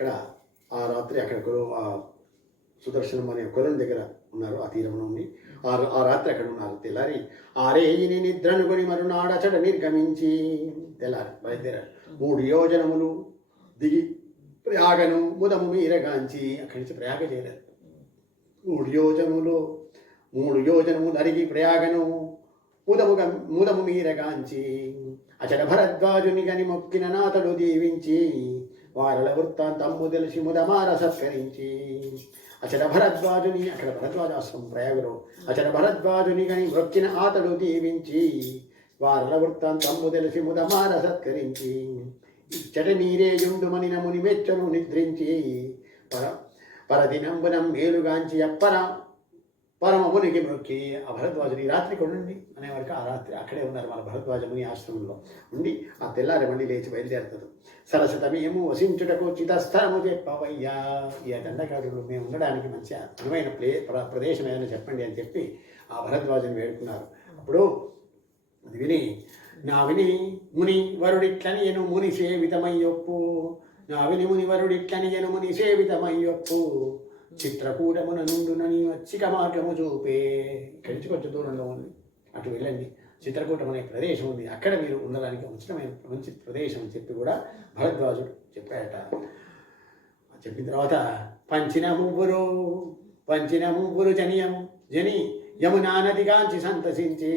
అక్కడ ఆ రాత్రి అక్కడ ఆ సుదర్శనం అనే కొలం దగ్గర ఉన్నారు. ఆ తీరంలో ఉండి ఆ రాత్రి అక్కడ ఉన్నారు. తెల్లారి ఆరేయిని నిద్రను కొని మరునాడచట నిర్గమించి తెల్లారి బయలుదేరారు. 3 యోజనములు దిగి ప్రయాగను ముదము మీరగాంచి అక్కడి నుంచి ప్రయాగ చేరారు. 3 యోజనములు అరిగి ప్రయాగను ముదము మీరగాంచి అచట భరద్వాజుని గని మొక్కిన నాతడు దీవించి వారల వృత్తాంతమ్ము తెలిసి ముదమార సత్కరించి అచట భరద్వాజుని అక్కడ భరద్వాజాశ్రమం ప్రయాగలో అచట భరద్వాజుని గని మొక్కిన ఆతడు దీవించి వారల వృత్తాంతమ్ము తెలిసి ముదమార సత్కరించి ఇచ్చట నీరేయుండుమని నముని మెచ్చను నిద్రించి పరదినంబునం మేలుగాంచి పరమమునికి మొక్కి ఆ భరద్వాజుని రాత్రి కొనండి అనేవారికి ఆ రాత్రి అక్కడే ఉన్నారు. మన భరద్వాజముని ఆశ్రమంలో ఉండి ఆ తెల్లారి మళ్ళీ లేచి బయలుదేరుతారు. సరస్వతమేమో వసించుటకు చితస్థలము చెప్పవయ్యా, ఈ దండకారులు మేము ఉండడానికి మంచి అనువైన ప్రదేశం ఏదైనా చెప్పండి అని చెప్పి ఆ భరద్వాజుని వేడుకున్నారు. అప్పుడు అది విని ముని వరుడిట్లనియను ముని సేవితమయ్యొప్పు ముని వరుడిట్లనియను ముని సేవితమయ్యొప్పు చిత్రకూటమున నుండునని వచ్చిక మార్గము చూపే. ఇక్కడి నుంచి కొంచెం దూరంలో ఉంది, అటు వెళ్ళండి. చిత్రకూటం అనే ప్రదేశం ఉంది, అక్కడ మీరు ఉండడానికి ఉచితమైన మంచి ప్రదేశం అని చెప్పి కూడా భరద్వాజుడు చెప్పాడట. చెప్పిన తర్వాత పంచిన ముగ్గురు జని యమునా నదిగాంచి సంతసించి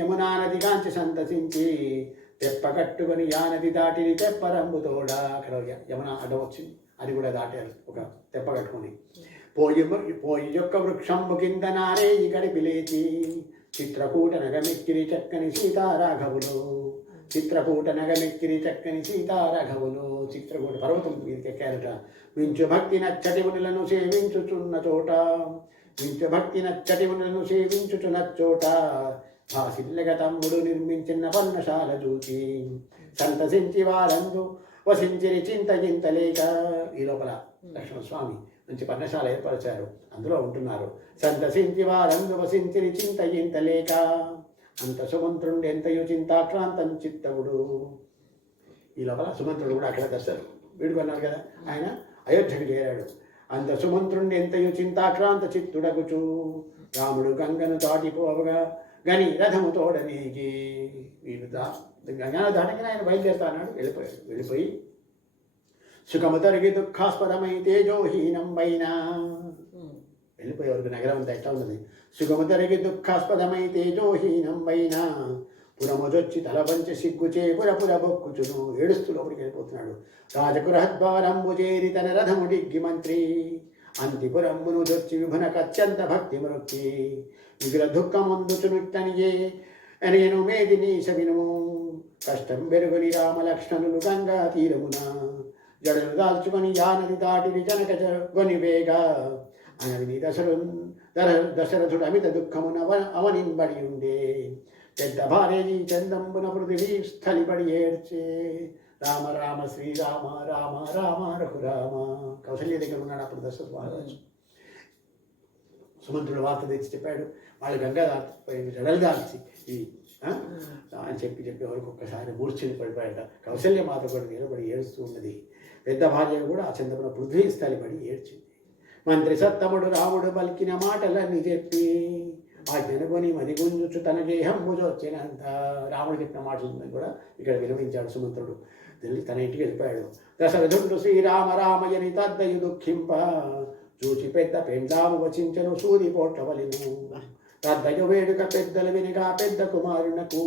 యమునా నదిగాంచి సంతసించి తెప్పకట్టుకొని యానది దాటిని తెప్పరంబుతోడా. అక్కడ యమున అడ్డం వచ్చింది, అది కూడా దాటారు ఒక తెప్ప కట్టుకొని. పోయి యొక్క వృక్షంబు కింద నారేయి గడిపి లేచి చిత్రకూట నగమెక్కిరి చక్కని సీతారాఘవులు చిత్రకూట పర్వతం ఎక్కారట. మించు భక్తి నచ్చటి మునులను సేవించుచున్న చోట భాసిల్లగ తమ్ముడు నిర్మించిన పన్నశాల చూచి సంతసించి వారందు వసించిరి చింతలేక. ఈ లోపల లక్ష్మణస్వామి మంచి పర్ణశాల ఏర్పరిచారు, అందులో ఉంటున్నారు. సంతసించి వారందు వసించిరి చింతలేక అంత సుమంత్రుండి ఎంతయు చింతాక్రాంతం చిత్తవుడు. ఈ లోపల సుమంత్రుడు కూడా అక్కడ దశరు వీడుకున్నాడు కదా, ఆయన అయోధ్యకు చేరాడు. అంత సుమంత్రుండి ఎంతయు చింతాక్రాంత చిత్తుడగుచు రాముడు గంగను దాటిపోవగా గని రథము తోడనీకి. వీడు గంగా దాటగానే ఆయన బయలుదేరుతా అన్నాడు. వెళ్ళిపోయి సుఖము తరిగి దుఃఖాస్పదమై తేజోహీనం పైన వెళ్ళిపోయేవరకు నగరం అంతా ఎట్లా ఉన్నది. సుఖము తరిగి దుఃఖాస్పదమై తేజోహీనం పైన పురముజొచ్చి తలపంచి సిగ్గుచే పురపుర బొక్కుచును. ఏడుస్తూ లోపలికి వెళ్ళిపోతున్నాడు. రాజకురహద్వారంబు చేరి తన రథము డిగ్గి మంత్రి అంతిపురమ్మును జొచ్చి విభునకు అత్యంత భక్తి మృక్కి మిగుల దుఃఖముందుచునుట్టనియే అనేను మేదినీశ వినుము. కష్టం బెరుగుని రామలక్ష్మణులు గంగా తీరమున జడలు దాల్చుకొని యానది దాటిని జనక గొని వేగా అనవిని దశరథుడు అమిత దుఃఖమున అవనింబడి ఉండే. పెద్ద భార్యని చందంబున పృథివీ స్థలిపడి ఏడ్చే. రామ రామ శ్రీరామ రామ రామ రఘురామ. కౌసల్య దగ్గర ఉన్నాడు అప్పుడు దశరథ మహారాజు. సుమంత్రుడు వార్త తెచ్చి చెప్పాడు. వాళ్ళు గంగా జడలు దాల్చి అని చెప్పి వరకు ఒక్కసారి మూర్ఛని పడిపోయాట. కౌసల్య మాత కూడా నిలబడి ఏడుస్తూ ఉన్నది. పెద్ద భార్య కూడా ఆ చందమున పృథ్వీ స్థలి పడి ఏడ్చింది. మంత్రి సత్తముడు రాముడు పలికిన మాటలన్నీ చెప్పి ఆ జనగొని మదిగుంజుచు తన గేహంబుజొచ్చినంత. రాముడు చెప్పిన మాటలు కూడా ఇక్కడ వినవించాడు సుమంత్రుడు. తన ఇంటికి వెళ్ళిపోయాడు. దశరథుడు శ్రీరామ రామయని తద్దయు దుఃఖింప చూచి పెద్ద పెండాము వచించను సూది పోట్లవలిను. తద్దయు వేడుక పెద్దలు వినగా పెద్ద కుమారునకు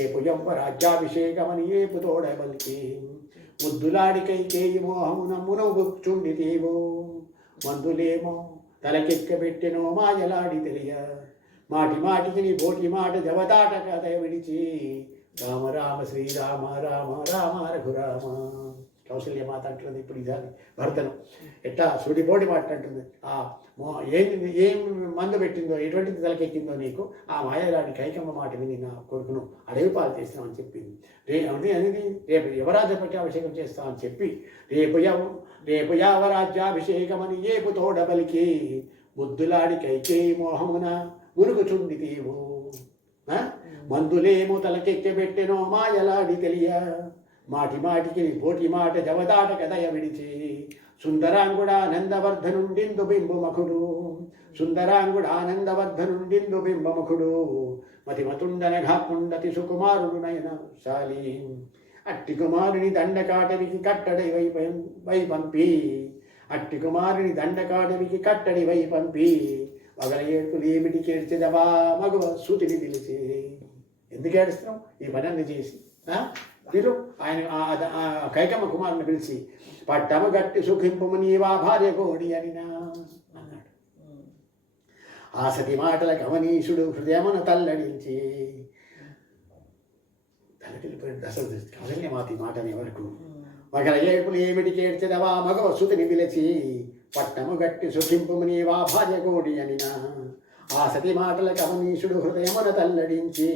ఏపు యవ్వ రాజ్యాభిషేకమని ఏపు తోడబలికి ముద్దులాడికైకేయి మోహమున మునగుచుండితేవో మందులేమో తలకెక్కబెట్టెనో మాయలాడి తెలియ మాటి మాటికి నీ బోటి మాట జవదాట కథ విడిచి రామ రామ శ్రీరామ రామ రామ రఘురామ. కౌసల్య మాత అంటున్నది ఇప్పుడు ఇదాన్ని భర్తను ఎట్టా సుడిపోటి మాట అంటుంది. ఏం మందు పెట్టిందో ఎటువంటిది తలకెక్కిందో నీకు ఆ మాయలాడి కైకమ్మ మాట విని నా కొడుకును అడవి పాలు చేస్తామని చెప్పింది. అనేది రేపు యువరాజ్య పట్టాభిషేకం చేస్తామని చెప్పి రేపు యావరాజ్యాభిషేకమని ఏపు తోడబలికి ముద్దులాడి కైకేయి మోహమున మురుగుచుండితేవు మందులేమో తలకెక్కబెట్టెనో మాయలాడి తెలియ మాటి మాటికి పోటి మాట జవదాటక దయ విడిచి సుందరాంగుడానందవర్ధనుండిందు బింబుమఖుడు సుందరాంగుడానందవర్ధనుండిందు బింబముఖుడు మతిమతుండన ఘాకుండతి సుకుమారుడు నయనశాలి అట్టి కుమారుని దండకాటవికి కట్టడి వై పంపి అట్టి కుమారుని దండకాటవికి కట్టడి వై పంపి మగల ఏడుపులు ఏమిటి కేడ్చెదవా మగవ సూతిని పిలిచి. ఎందుకు ఏడుస్తున్నాం ఈ పని చేసి? మీరు ఆయన కైకమ్మ కుమారుని పిలిచి పట్టము గట్టి సుఖింపము నీవా భార్య కోడి అనినా అన్నాడు. ఆ సతి మాటల గమనీషుడు హృదయమున తల్లడించి తలకిలిపోయిన దశలు కదల్యమాతి మాటని వరకు మగల ఏడుపులు ఏమిటి కేడ్చెదవా మగవ సుతిని పిలిచి పట్టము గట్టి సుఖింపము నీవా భార్య కోడి అనినా. ఆ సతి మాటల గమనీషుడు హృదయమున తల్లడించి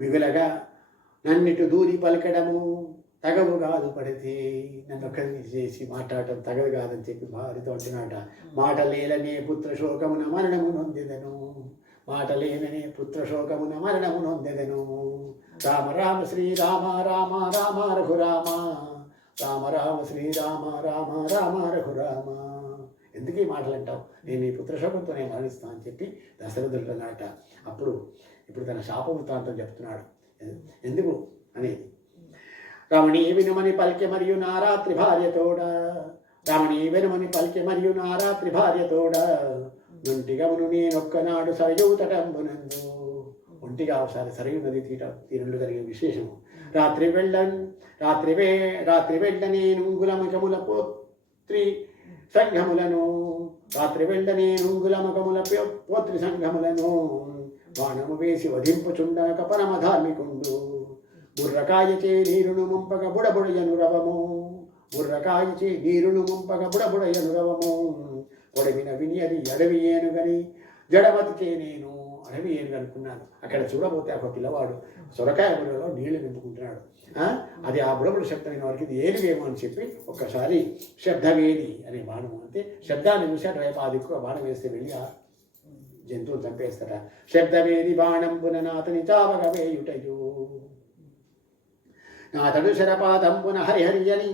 మిగులగా నన్నిటు దూరి పలకడము తగవు కాదు, పడితే నన్ను ఒక్కరిని చేసి మాట్లాడటం తగదు కాదని చెప్పి భార్యతో అంటున్నాట. మాటలేలనే పుత్రశోకమున మరణము నొందెదను, మాటలేననే పుత్రశోకమున మరణము నొందెదను. రామ రామ శ్రీరామ రామ రామ రఘురామ రామ రామ శ్రీరామ రామ రామ రఘురామ. ఎందుకు ఈ మాటలు అంటావు? నేను ఈ పుత్రశోకంతో నేను మరణిస్తాను అని చెప్పి దశరథుడు అన్నట. ఇప్పుడు తన శాప వృత్తాంతం చెప్తున్నాడు. ఎందుకు అనేది రమణీ వినుమని పలికె మరియు నారాత్రి భార్యతోడ రమణీ వినుమని పలికె మరియు నారాత్రి భార్యతోడ ఒంటిగమును నేనొక్కనాడు సరయూ తటంబునందు. ఒంటిగా ఒకసారి సరయూ నది తీరంలో జరిగే విశేషము. రాత్రి వెళ్ళ నేనుంగులమకముల పోత్రి సంఘములను రాత్రి వెళ్ళ నేనుంగులమకముల పోత్రి సంఘములను బాణము వేసి వధింపుచుండనక పరమ ధార్మికుండు. బుర్రకాయచే నీరును ముంపక బుడబుడయను రవము బుర్రకాయచే నీరును ముంపక బుడబుడయను రవము. పొడవిన విని అది అడవి ఏనుగని జడమతికే నేను అడవి ఏనుగు అనుకున్నాను. అక్కడ చూడబోతే ఒక పిల్లవాడు సొరకాయ బుర్రలో నీళ్లు నింపుకుంటున్నాడు. అది ఆ బుడబుడ శబ్దమైన వారికి ఇది ఏనుగేమో అని చెప్పి ఒక్కసారి శబ్దవేది అనే బాణము అంటే శబ్దాన్ని చూసి అటువైపు ఆ దిక్కు బాణం వేస్తే వెళ్ళి జంతువులు చంపేస్తాడ. శబ్దవేది బాణంబున నాతని చావగ వేయుటయు నాతడు శరపాదంబున హరిహరి అని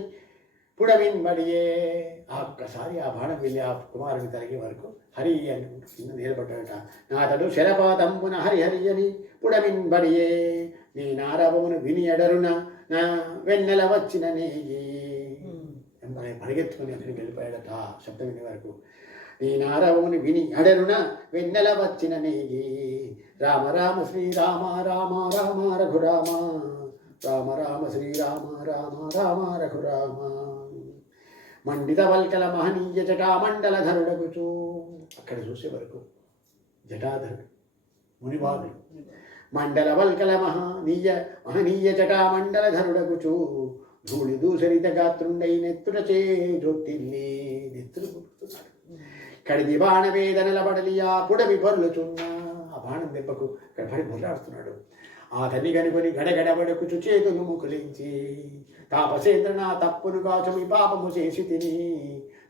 పుడవిన్బడియే. ఒక్కసారి ఆ బాణం వెళ్ళి ఆ కుమారుని తరిగే వరకు హరి అని కింద నిలబడ్డాడట. నాతడు శరపాదంబున హరిహరి అని పుడవిన్బడియే. నీ నారవమును విని ఎడరున నా వెన్నెల వచ్చిన నేయి. పరిగెత్తుకుని అక్కడికి వెళ్ళిపోయాడట శబ్దం వినే వరకు. నీ నారవముని విని అడరున వెన్నెల వచ్చిన నేయి. రామ రామ శ్రీరామ రామ రామ రఘురామ రామ రామ శ్రీరామ రామ రామ రఘురామ. మండిత వల్కల మహనీయ జటామండలధరుడగుచూ. అక్కడ చూసే వరకు జటాధరుడు మునిబాబుడు మండల వల్కల మహనీయ జటామండలధరుడగుచూ. ధూళి దూసరిత గాత్రుండై నెత్తుడ చేతిల్లి నెత్తులు పుట్టుతున్నాడు. కడిది బాణ వేదనల పడలియా పుడవి పొర్లుచున్నా. ఆ బాణం దెబ్బకు ఇక్కడ పడి పొర్లాడుతున్నాడు. ఆ తల్లి కనుకొని గడగడబడకుచు చేతులు ముకులించి తాపసేంద్ర నా తప్పును కాచమి పాపము చేసి తిని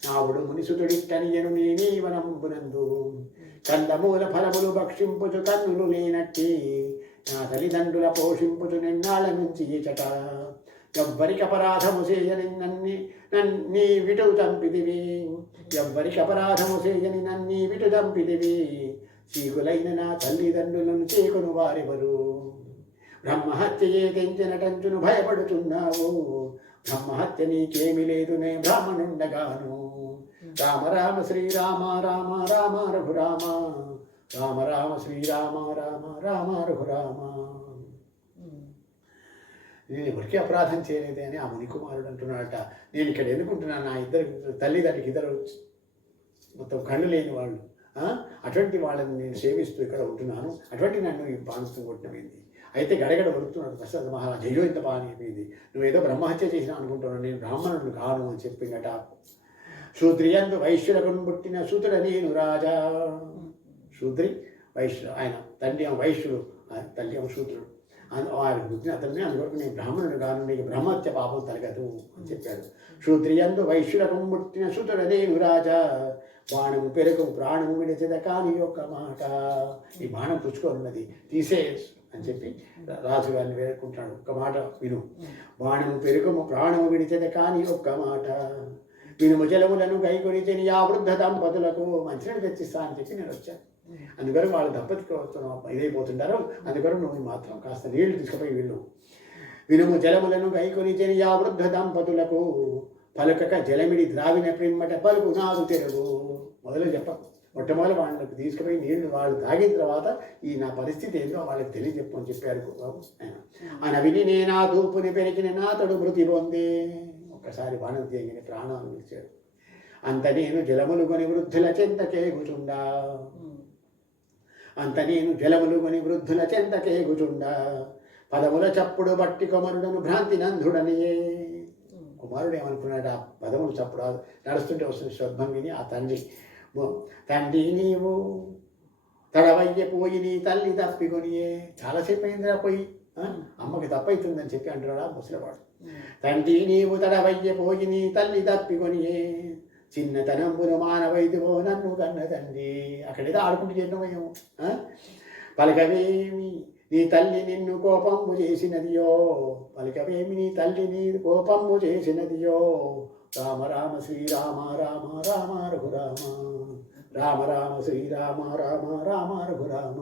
నావుడు మునిసుతుడిట్టనియను నేనీవనంబునందు కందమూల ఫలములు భక్షింపుచు కన్నులు లేనట్టి నా తల్లిదండ్రుల పోషింపుచు నిన్నాళ్ళ నుంచి ఈచట. ఎవ్వరికి అపరాధము చేయని నన్నీ విటు చంపిదివి ఎవ్వరికి అపరాధము చేయని నన్నీ విటు చంపిదివి. చీకులైన నా తల్లిదండ్రులను చేకును వారెవరు. బ్రహ్మహత్యయే తెంచినటంచును భయపడుతున్నావు. బ్రహ్మహత్య నీకేమి లేదు నే బ్రాహ్మణుండగాను. రామ రామ శ్రీరామ రామ రామ రఘురామ రామ రామ శ్రీరామ రామ రామ రఘురామ. నేను ఎవరికి అపరాధం చేయలేదే అని ఆ మునికుమారుడు అంటున్నాడట. నేను ఇక్కడ ఎన్నుకుంటున్నాను నా ఇద్దరు తల్లిదండ్రులకి ఇద్దరు మొత్తం కళ్ళు లేని వాళ్ళు. అటువంటి వాళ్ళని నేను సేవిస్తూ ఇక్కడ ఉంటున్నాను. అటువంటి నన్ను ఈ బాణస్తూ కొట్టినమైంది. అయితే గడగడ వడుతున్నాడు దశరథ మహారాజు. అయ్యో ఇంత బాగా అయిపోయింది, నువ్వేదో బ్రహ్మహత్య చేసినా అనుకుంటున్నాను, నేను బ్రాహ్మణుడు కాను అని చెప్పిందట. శూద్రియందు వైశ్యులకు పుట్టిన సూతుడ నేను రాజా. శూద్రి వైశ్యుడు, ఆయన తండ్రి వైశ్యుడు, తల్లి శూద్రుడు. వారికి పుట్టిన అతన్ని అందువరకు నేను బ్రాహ్మణుడు కాను, నీకు బ్రహ్మహత్య పాపం తరగదు అని చెప్పాడు. శూద్రియందు వైశ్యులకు పుట్టిన సూతుడ నేను రాజా. బాణము పెరుగు ప్రాణము విడిచెద కాని యొక్క మాట. ఈ బాణం పుచ్చుకోనున్నది తీసే అని చెప్పి రాజుగారిని వేడుకుంటాడు. ఒక్క మాట విను, బాణము పెరుగము ప్రాణము విడిచెద కానీ ఒక్క మాట వినుము జలములను గైకొనిచెని ఆ వృద్ధ దంపతులకు మంచినీళ్ళు తెచ్చిస్తా అని చెప్పి నేను వచ్చాను. అందుకని వాళ్ళు దంపతికి ఇదైపోతుంటారు. అందుకని నువ్వు మాత్రం కాస్త నీళ్లు తీసుకుపోయి వెళ్ళు. వినుము జలములను గైకొనిచెని ఆ వృద్ధ దంపతులకు పలుకక జలమిడి ద్రావిన ప్రిమ్మట పలుకు నాదు తెరుగు. మొదలు చెప్పకు, మొట్టమొదటి వాళ్ళకి తీసుకుపోయి నీళ్లు వాళ్ళు తాగిన తర్వాత ఈ నా పరిస్థితి ఏందో వాళ్ళకి తెలియజెప్పు అని చెప్పారు బాబు ఆయన. ఆయన విని నేనా దూపుని పెరిగిన నాతడు మృతి పొంది. ఒక్కసారి బాణం తీయని ప్రాణాలు విడిచాడు. అంత నేను జలములు కొని వృద్ధుల చెంతకేగుచుండా, అంత నేను జలములు కొని వృద్ధుల చెంతకేగుచుండా పదముల చప్పుడు బట్టి కుమారుడను భ్రాంతి నందుడనియే. కుమారుడు ఏమనుకున్నాడు, ఆ పదములు చప్పుడు నడుస్తుంటే వస్తుంది శబ్దం విని ఆ తండ్రి నీవు తడవయ్య పోయి నీ తల్లి తప్పికొనియే. చాలాసేపు అయిందిరా పోయి, అమ్మకి తప్పవుతుందని చెప్పి అంటున్నాడు ఆ ముసలివాడు. తండ్రి నీవు తడవయ్య పోయి నీ తల్లి తప్పికొనియే చిన్నతనంబును మానవైదువో నన్ను కన్న తండ్రి. అక్కడేదో ఆడుకుంటూ చేద్దామేమో. పలకవేమి నీ తల్లి నిన్ను కోపము చేసినదియో, పలకవేమి నీ తల్లి నీ కోపము చేసినదియో. రామ రామ శ్రీరామ రామ రామ రఘురామ, రామ రామ శ్రీరామ రామ రామ రఘురామ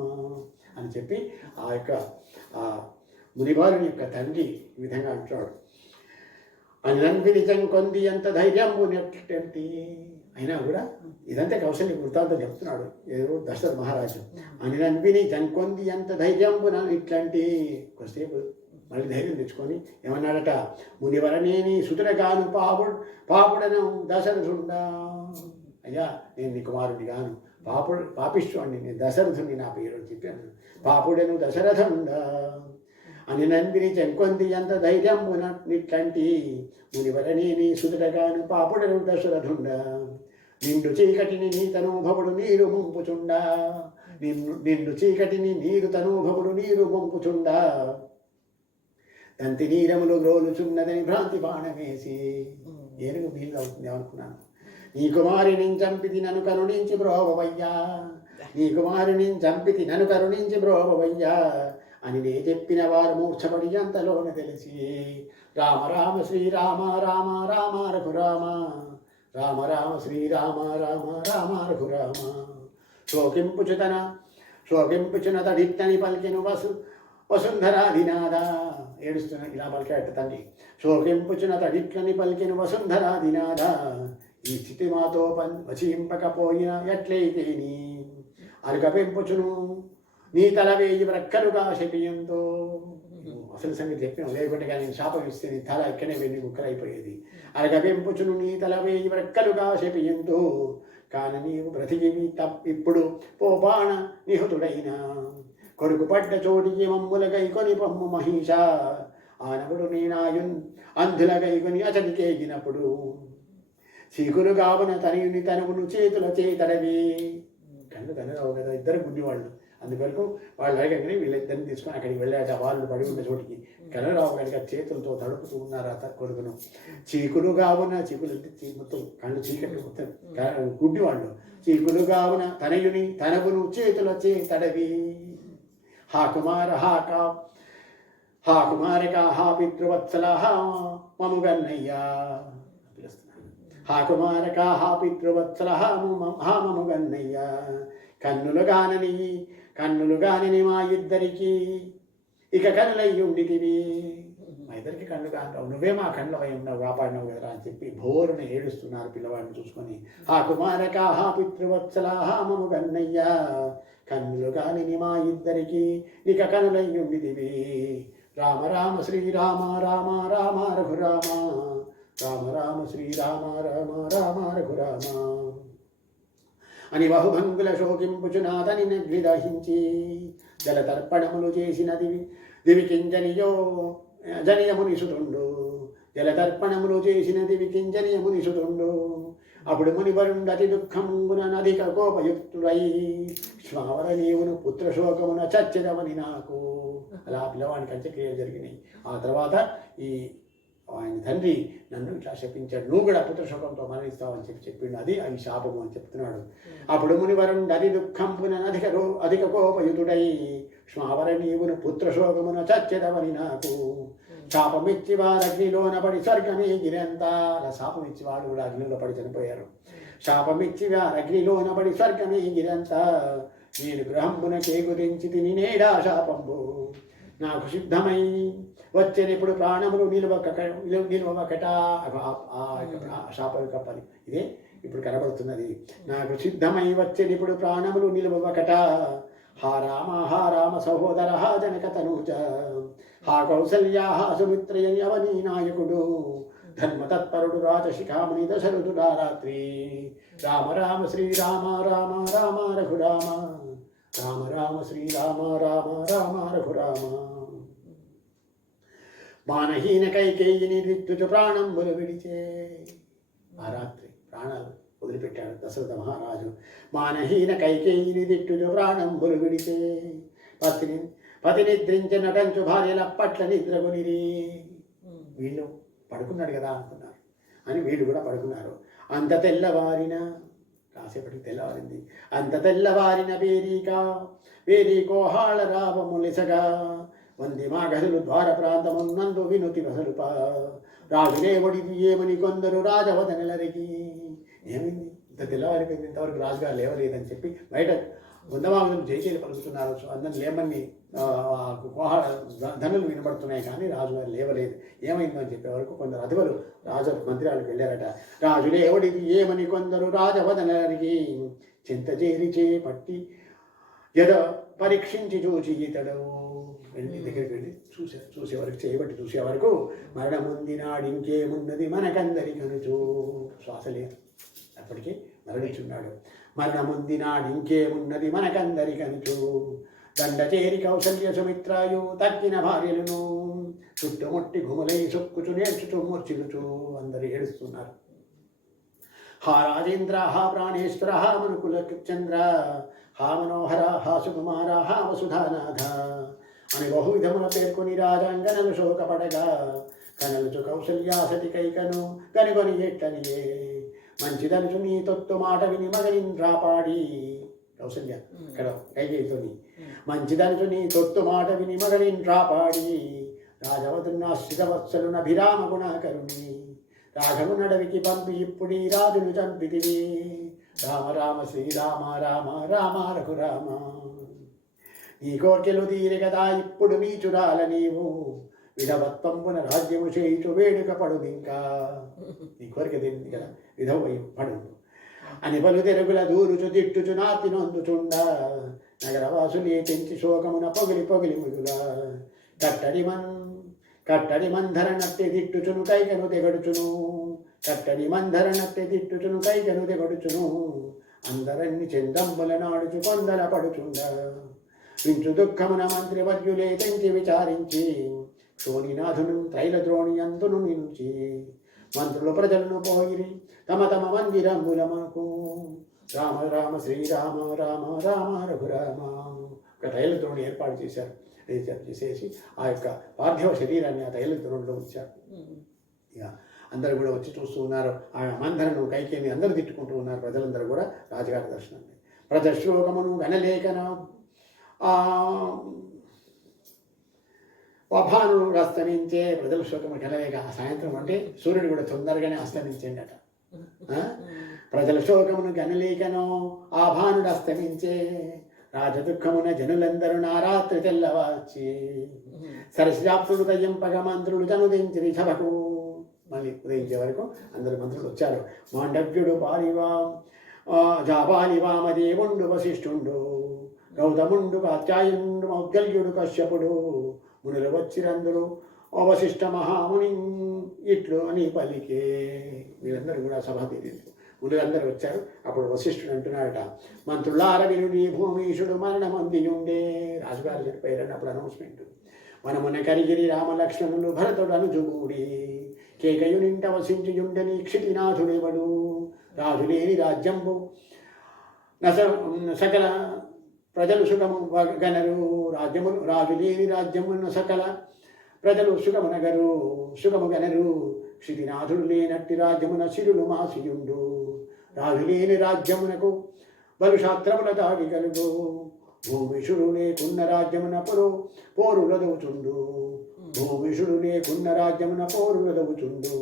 అని చెప్పి ఆ యొక్క ఆ మునివారుని యొక్క తండ్రి ఈ విధంగా అంటున్నాడు. అనంతిని కొంది ఎంత ధైర్యం ఉన్నటువంటి అయినా కూడా ఇదంతా కౌశల్య వృత్తాంతం చెప్తున్నాడు ఏదో దశరథ మహారాజు. అనినంపిని జంకొంది ఎంత ధైర్యంబున ఇట్లాంటి కొద్దిసేపు మళ్ళీ ధైర్యం తెచ్చుకొని ఏమన్నాడట, మునివరనేని సుతుడగాను పాపుడను దశరథుండా. అయ్యా నేను నీ కుమారుడి గాను పాపిష్వాణ్ణి, నేను దశరథుని నా పేరు అని చెప్పాను. పాపుడను దశరథుండా అని నందిని చెంకొంది ఎంత ధైర్యంబునట్లంటి మునివరనేని సుతుడగాను పాపుడను దశరథుండా. నిండు చీకటిని నీ తనూభవుడు నీరు ముంపుచుండా, నిండు చీకటిని నీరు తనూభవుడు నీరు ముంపుచుండా. తంతి నీరములు గ్రోలుచున్నదని భ్రాంతి బాణమేసి. ఏనుగు నీళ్ళు అవుతుంది అనుకున్నాను. నీ కుమారిని చంపితి నన్ను కరుణించి బ్రోవయ్యా, నీ కుమారిని చంపితి నన్ను కరుణించి బ్రోవయ్యా అని నే చెప్పిన వారు మూర్ఛపడి అంతలోన తెలిసి. రామ రామ శ్రీరామ రామ రామ రఘురామ, రామ రామ శ్రీరామ రామ రామ రఘురామ. శోకింపుచున తడిత్తని పలికెను వసుంధరాధినాథ. ఏడుస్తున్న ఇలా పలికాట తండ్రి. శోకింపుచున తడిట్లని పలికెను వసుంధరాధినాథ. ఈ స్థితి మాతో వచింపకపోయిన ఎట్లయితేని అరుక పెంపుచును నీ తల వేయి వ్రక్కలుగా శపియంతో. అసలు సంగతి చెప్పిన లేకుంటే కానీ శాపం ఇస్తే నీ తల ఇక్కడే వెళ్ళి ముక్కలైపోయేది. అరగ పెంపుచును నీ తల వేయి వ్రక్కలుగా శపియంతో. కాన నీవు బ్రతికివి ఇప్పుడు పోబాణ నిహతుడైనా కొడుకు పడ్డ చోటికి మమ్ముల గైకొని పమ్ము మహిష. ఆనవుడు నేనాయున్ అంధుల గైకొని అతడికేగినప్పుడు చీకులు గావున తనయుని తనువును చేతుల చేతడవి. కళ్ళు కనరావు కదా, ఇద్దరు గుడ్డివాళ్ళు. అందువరకు వాళ్ళు అడగగానే వీళ్ళిద్దరిని తీసుకొని అక్కడికి వెళ్ళాక వాళ్ళు పడి ఉన్న చోటికి కనరావు కనుక చేతులతో తడుపుతూ ఉన్నారు ఆ కొడుకును. చీకులు గావున, చీకులు మొత్తం కళ్ళు చీకట్లు మొత్తం గుడ్డివాళ్ళు. చీకులు గావున తనయుని తనవును చేతుల చేతడవి. హా కుమార హా కుమారిక హా పితృవత్సల హా మముగన్నయ్యా పిలుస్తున్నాను. హా కుమారక హా పితృవత్సల హా మముగన్నయ్యా. కన్నులు గానని మా ఇద్దరికి ఇక కనులయ్యుండితివి. మా ఇద్దరికి కళ్ళు కాంటావు, నువ్వే మా కళ్ళు అయి ఉన్నావు, కాపాడినావు కదరా అని చెప్పి భోరుని ఏడుస్తున్నారు పిల్లవాడిని చూసుకొని. హా కుమారక హా పితృవత్సల హా మముగన్నయ్యా. కన్నులు కాని మా ఇద్దరికి ఇక కనులయ్యుండితివి. రామ రామ శ్రీరామ రామ రామ రఘురామ, రామ రామ శ్రీరామ రామ రామ రఘురామ అని బహుభంగుల శోకింపుచునాథని విదహించి. జలతర్పణములు చేసిన దివికింజనియో జనియమునిసుతుండు. జలతర్పణములు చేసిన దివికింజనియమునిసుతుండు. అప్పుడు మునివరుండతి దుఃఖమున నధిక కోపయుక్తుడై. స్వావర నీవును పుత్రశోకమున చచ్చదమని నాకు. అలా పిల్లవానికి అంత్యక్రియలు జరిగినాయి. ఆ తర్వాత ఈ ఆయన తండ్రి నన్ను ఇట్లా శపించాడు, నువ్వు కూడా పుత్రశోకంతో మరణిస్తావు అని చెప్పిండు. అది శాపము అని చెప్తున్నాడు. అప్పుడు మునివరుండు అది దుఃఖంపున అధిక కోపయుతుడై శ్మావర నీవును పుత్రశోకమున చచ్చెదవని నాకు శాపమిచ్చి వారు అగ్నిలోన పడి స్వర్గమే గిరంతా. అలా శాపమిచ్చి వాళ్ళు కూడా అగ్నిలో పడి చనిపోయారు. శాపమిచ్చి వారు అగ్నిలోన పడి స్వర్గమే గిరంతా. నేను గృహంబున చేకూరించి తిని నేడా శాపంబు నాకు సిద్ధమై వచ్చేటప్పుడు ప్రాణములు నిలవకట. శాపం కప్పని ఇదే ఇప్పుడు కనబడుతున్నది. నాకు సిద్ధమై వచ్చేటప్పుడు ప్రాణములు నిలవకట. హా రామ సహోదర హా జనక తనూజ హా కౌసల్యా హా సుమిత్రయ అవనీ నాయకుడు ధర్మతత్పరుడు రాజశిఖామణి దశరథుడా రాత్రి. రామ రామ శ్రీరామ రామ రామ రఘురామ రామ రామ శ్రీరామ రామ రామ రఘురామ. మానహీన కైకేయిని రిత్తుచు ప్రాణంబులు విడిచే. ఆ రాత్రి ప్రాణాలు వదిలిపెట్టాడు దశరథ మహారాజు. మానహీన కైకేయిని దిట్టుచు ప్రాణంబులు విడిచే. పతి నిద్రించ నటంచు భార్యల పట్ల నిద్రగునిరి. వీళ్ళు పడుకున్నాడు కదా అనుకున్నారు అని వీళ్ళు కూడా పడుకున్నారు. అంత తెల్లవారిన కాసేపటికి తెల్లవారింది. అంత తెల్లవారిన వేరీకోహాళ రావములిసగా వంది మా గదులు ద్వార ప్రాంతమున్నందు వినుతి వసలుప. రాజులేవడికి ఏమని కొందరు రాజవదనలరికి. ఏమైంది ఇంత తెల్లవారిపోయింది, ఇంతవరకు రాజుగారు లేవలేదని చెప్పి బయట బృందమాగం జయచేరి పలుకుతున్నారు. అందరిని లేమని కోహాళ ధనులు వినబడుతున్నాయి కానీ రాజుగారు లేవలేదు. ఏమైందో అని చెప్పే వరకు కొందరు అధిపలు రాజ మందిరాలకు వెళ్ళారట. రాజులేవడికి ఏమని కొందరు రాజవదనలరికి చింత చేరిచే పట్టి ఎద పరీక్షించి చూచి ఇతడు వెళ్ళి దగ్గరికి వెళ్ళి చూసేవరకు చేయబట్టి చూసే వరకు మరణముంది నాడింకేమున్నది మనకందరి కనుచు. శ్వాస లేదు, అప్పటికి మరణించున్నాడు. మరణముంది నాడింకేమున్నది మనకందరి కనుచు. దండ చేరి కౌసల్య సుమిత్రాయు తక్కిన భార్యలను చుట్టుముట్టి గుములై సొక్కుచు నేర్చుచు మూర్చిలుచు అందరు ఏడుస్తున్నారు. హా రాజేంద్ర హా ప్రాణేశ్వర హా మనుకుల చంద్ర హా మనోహర హా సుకుమార హా వసుధానాథ అని బహువిధముల పేర్కొని రాజాంగనలు శోకపడగా కనలుచు కౌసల్యాసతి కైకను కనుగొని ఎట్లనియే. మంచిదనుచు నీ తొత్తు మాట విని మగనింద్రాపాడి. కౌసల్య ఇక్కడ కైకేయితోని మంచిదనుచు నీ తొత్తు మాట విని మగనింద్రాపాడి. రాజవతున్నాశ్రితవత్సలున అభిరామ గుణకరుణి రాఘవు నడవికి పంపి ఇప్పుడీ రాజును చంపితివి. రామ రామ శ్రీరామ రామ రామ రఘురామ. నీ కోర్కెలు తీరి కదా ఇప్పుడు నీచురాల నీవు విధవత్వంపున రాజ్యము చేయుచు వేడుక పడుది. ఇంకా నీ కోరిక తీరింది కదా, విధవై పడు అని పలు తెరుగుల దూరుచు దిట్టుచు నాతి నొందుచుండ. నగరవాసులే తెంచి శోకమున పొగిలి పొగిలి ముగుల. కట్టడి మంధర నట్టె దిట్టుచును కైకను తెగడుచును. కట్టడి మంధర నట్టె దిట్టుచును కైకను తెగడుచును. అందరన్ని చెందంబుల నాడుచు పొందల పడుచుండ. వించు దుఃఖమున మంత్రి వర్యులే తెంచి విచారించి క్షోణినాథును త్రైలద్రోణి అందును నించి. మంత్రులు ప్రజలను పోయిరి తమ తమ మందిరంబులమకు. రామ రామ శ్రీరామ రామ రామ రఘురామ. ఒక తైలద్రోణి ఏర్పాటు చేశారు. చేసేసి ఆ యొక్క పార్థివ శరీరాన్ని ఆ తైలద్రోణిలో ఉంచారు. ఇక అందరూ కూడా వచ్చి చూస్తూ ఉన్నారు. ఆ మందరను కైకేని అందరూ తిట్టుకుంటూ ఉన్నారు. ప్రజలందరూ కూడా రాజుగారి దర్శనాన్ని ప్రజశ్లోకమును గణలేఖన వభానుడు అస్తమించే. ప్రజల శోకము గెలవేగా సాయంత్రం అంటే సూర్యుడు కూడా తొందరగానే అస్తమించేండట. ప్రజల శోకమును గణలేఖను ఆ భానుడు అస్తమించే. రాజదుఃఖమున జనులందరూ నా రాత్రి తెల్లవార్చి. సరసిజాప్తుడు దయ్యంపగ మంత్రులు తనుదించి సభకు. మళ్ళీ ఉదయించే వరకు అందరు మంత్రులు వచ్చారు. మాండవ్యుడు జాబాలివామదేవుండు వశిష్ఠుండు గౌతముండు కాత్యాయుండు మౌద్గల్యుడు కశ్యపుడు మునులు వచ్చిరందరూ వశిష్ఠ మహాముని ఇట్లు అని పలికే. వీరందరూ కూడా సభ తీరింది. మునులందరూ వచ్చారు. అప్పుడు వశిష్ఠుడు అంటున్నాడట, మంత్రులార వినుడి భూమీషుడు మరణమందియుండే. రాజుగారు చెప్పారని అప్పుడు అనౌన్స్మెంట్. వనమున కరిగిరి రామలక్ష్మణులు భరతుడు అనుజుగూడి. కేకయునింట వసించుయుండని క్షితినాథుడెవడు. రాజులేని రాజ్యంబు సకల ప్రజలు సుఖము గనరు. రాజులేని రాజ్యమున సకల ప్రజలు సుఖము గనరు. క్షితినాథుడు లేనట్టి రాజ్యమున శిరులు మాసియుండు. రాజులేని రాజ్యమునకు బలు శాస్త్రముల దాడి కలుగు. భూమిషుడు లేకున్న రాజ్యమున పోరులదవుచుండు. భూమిషుడు లేకున్న రాజ్యమున పోరులదవుచుండు.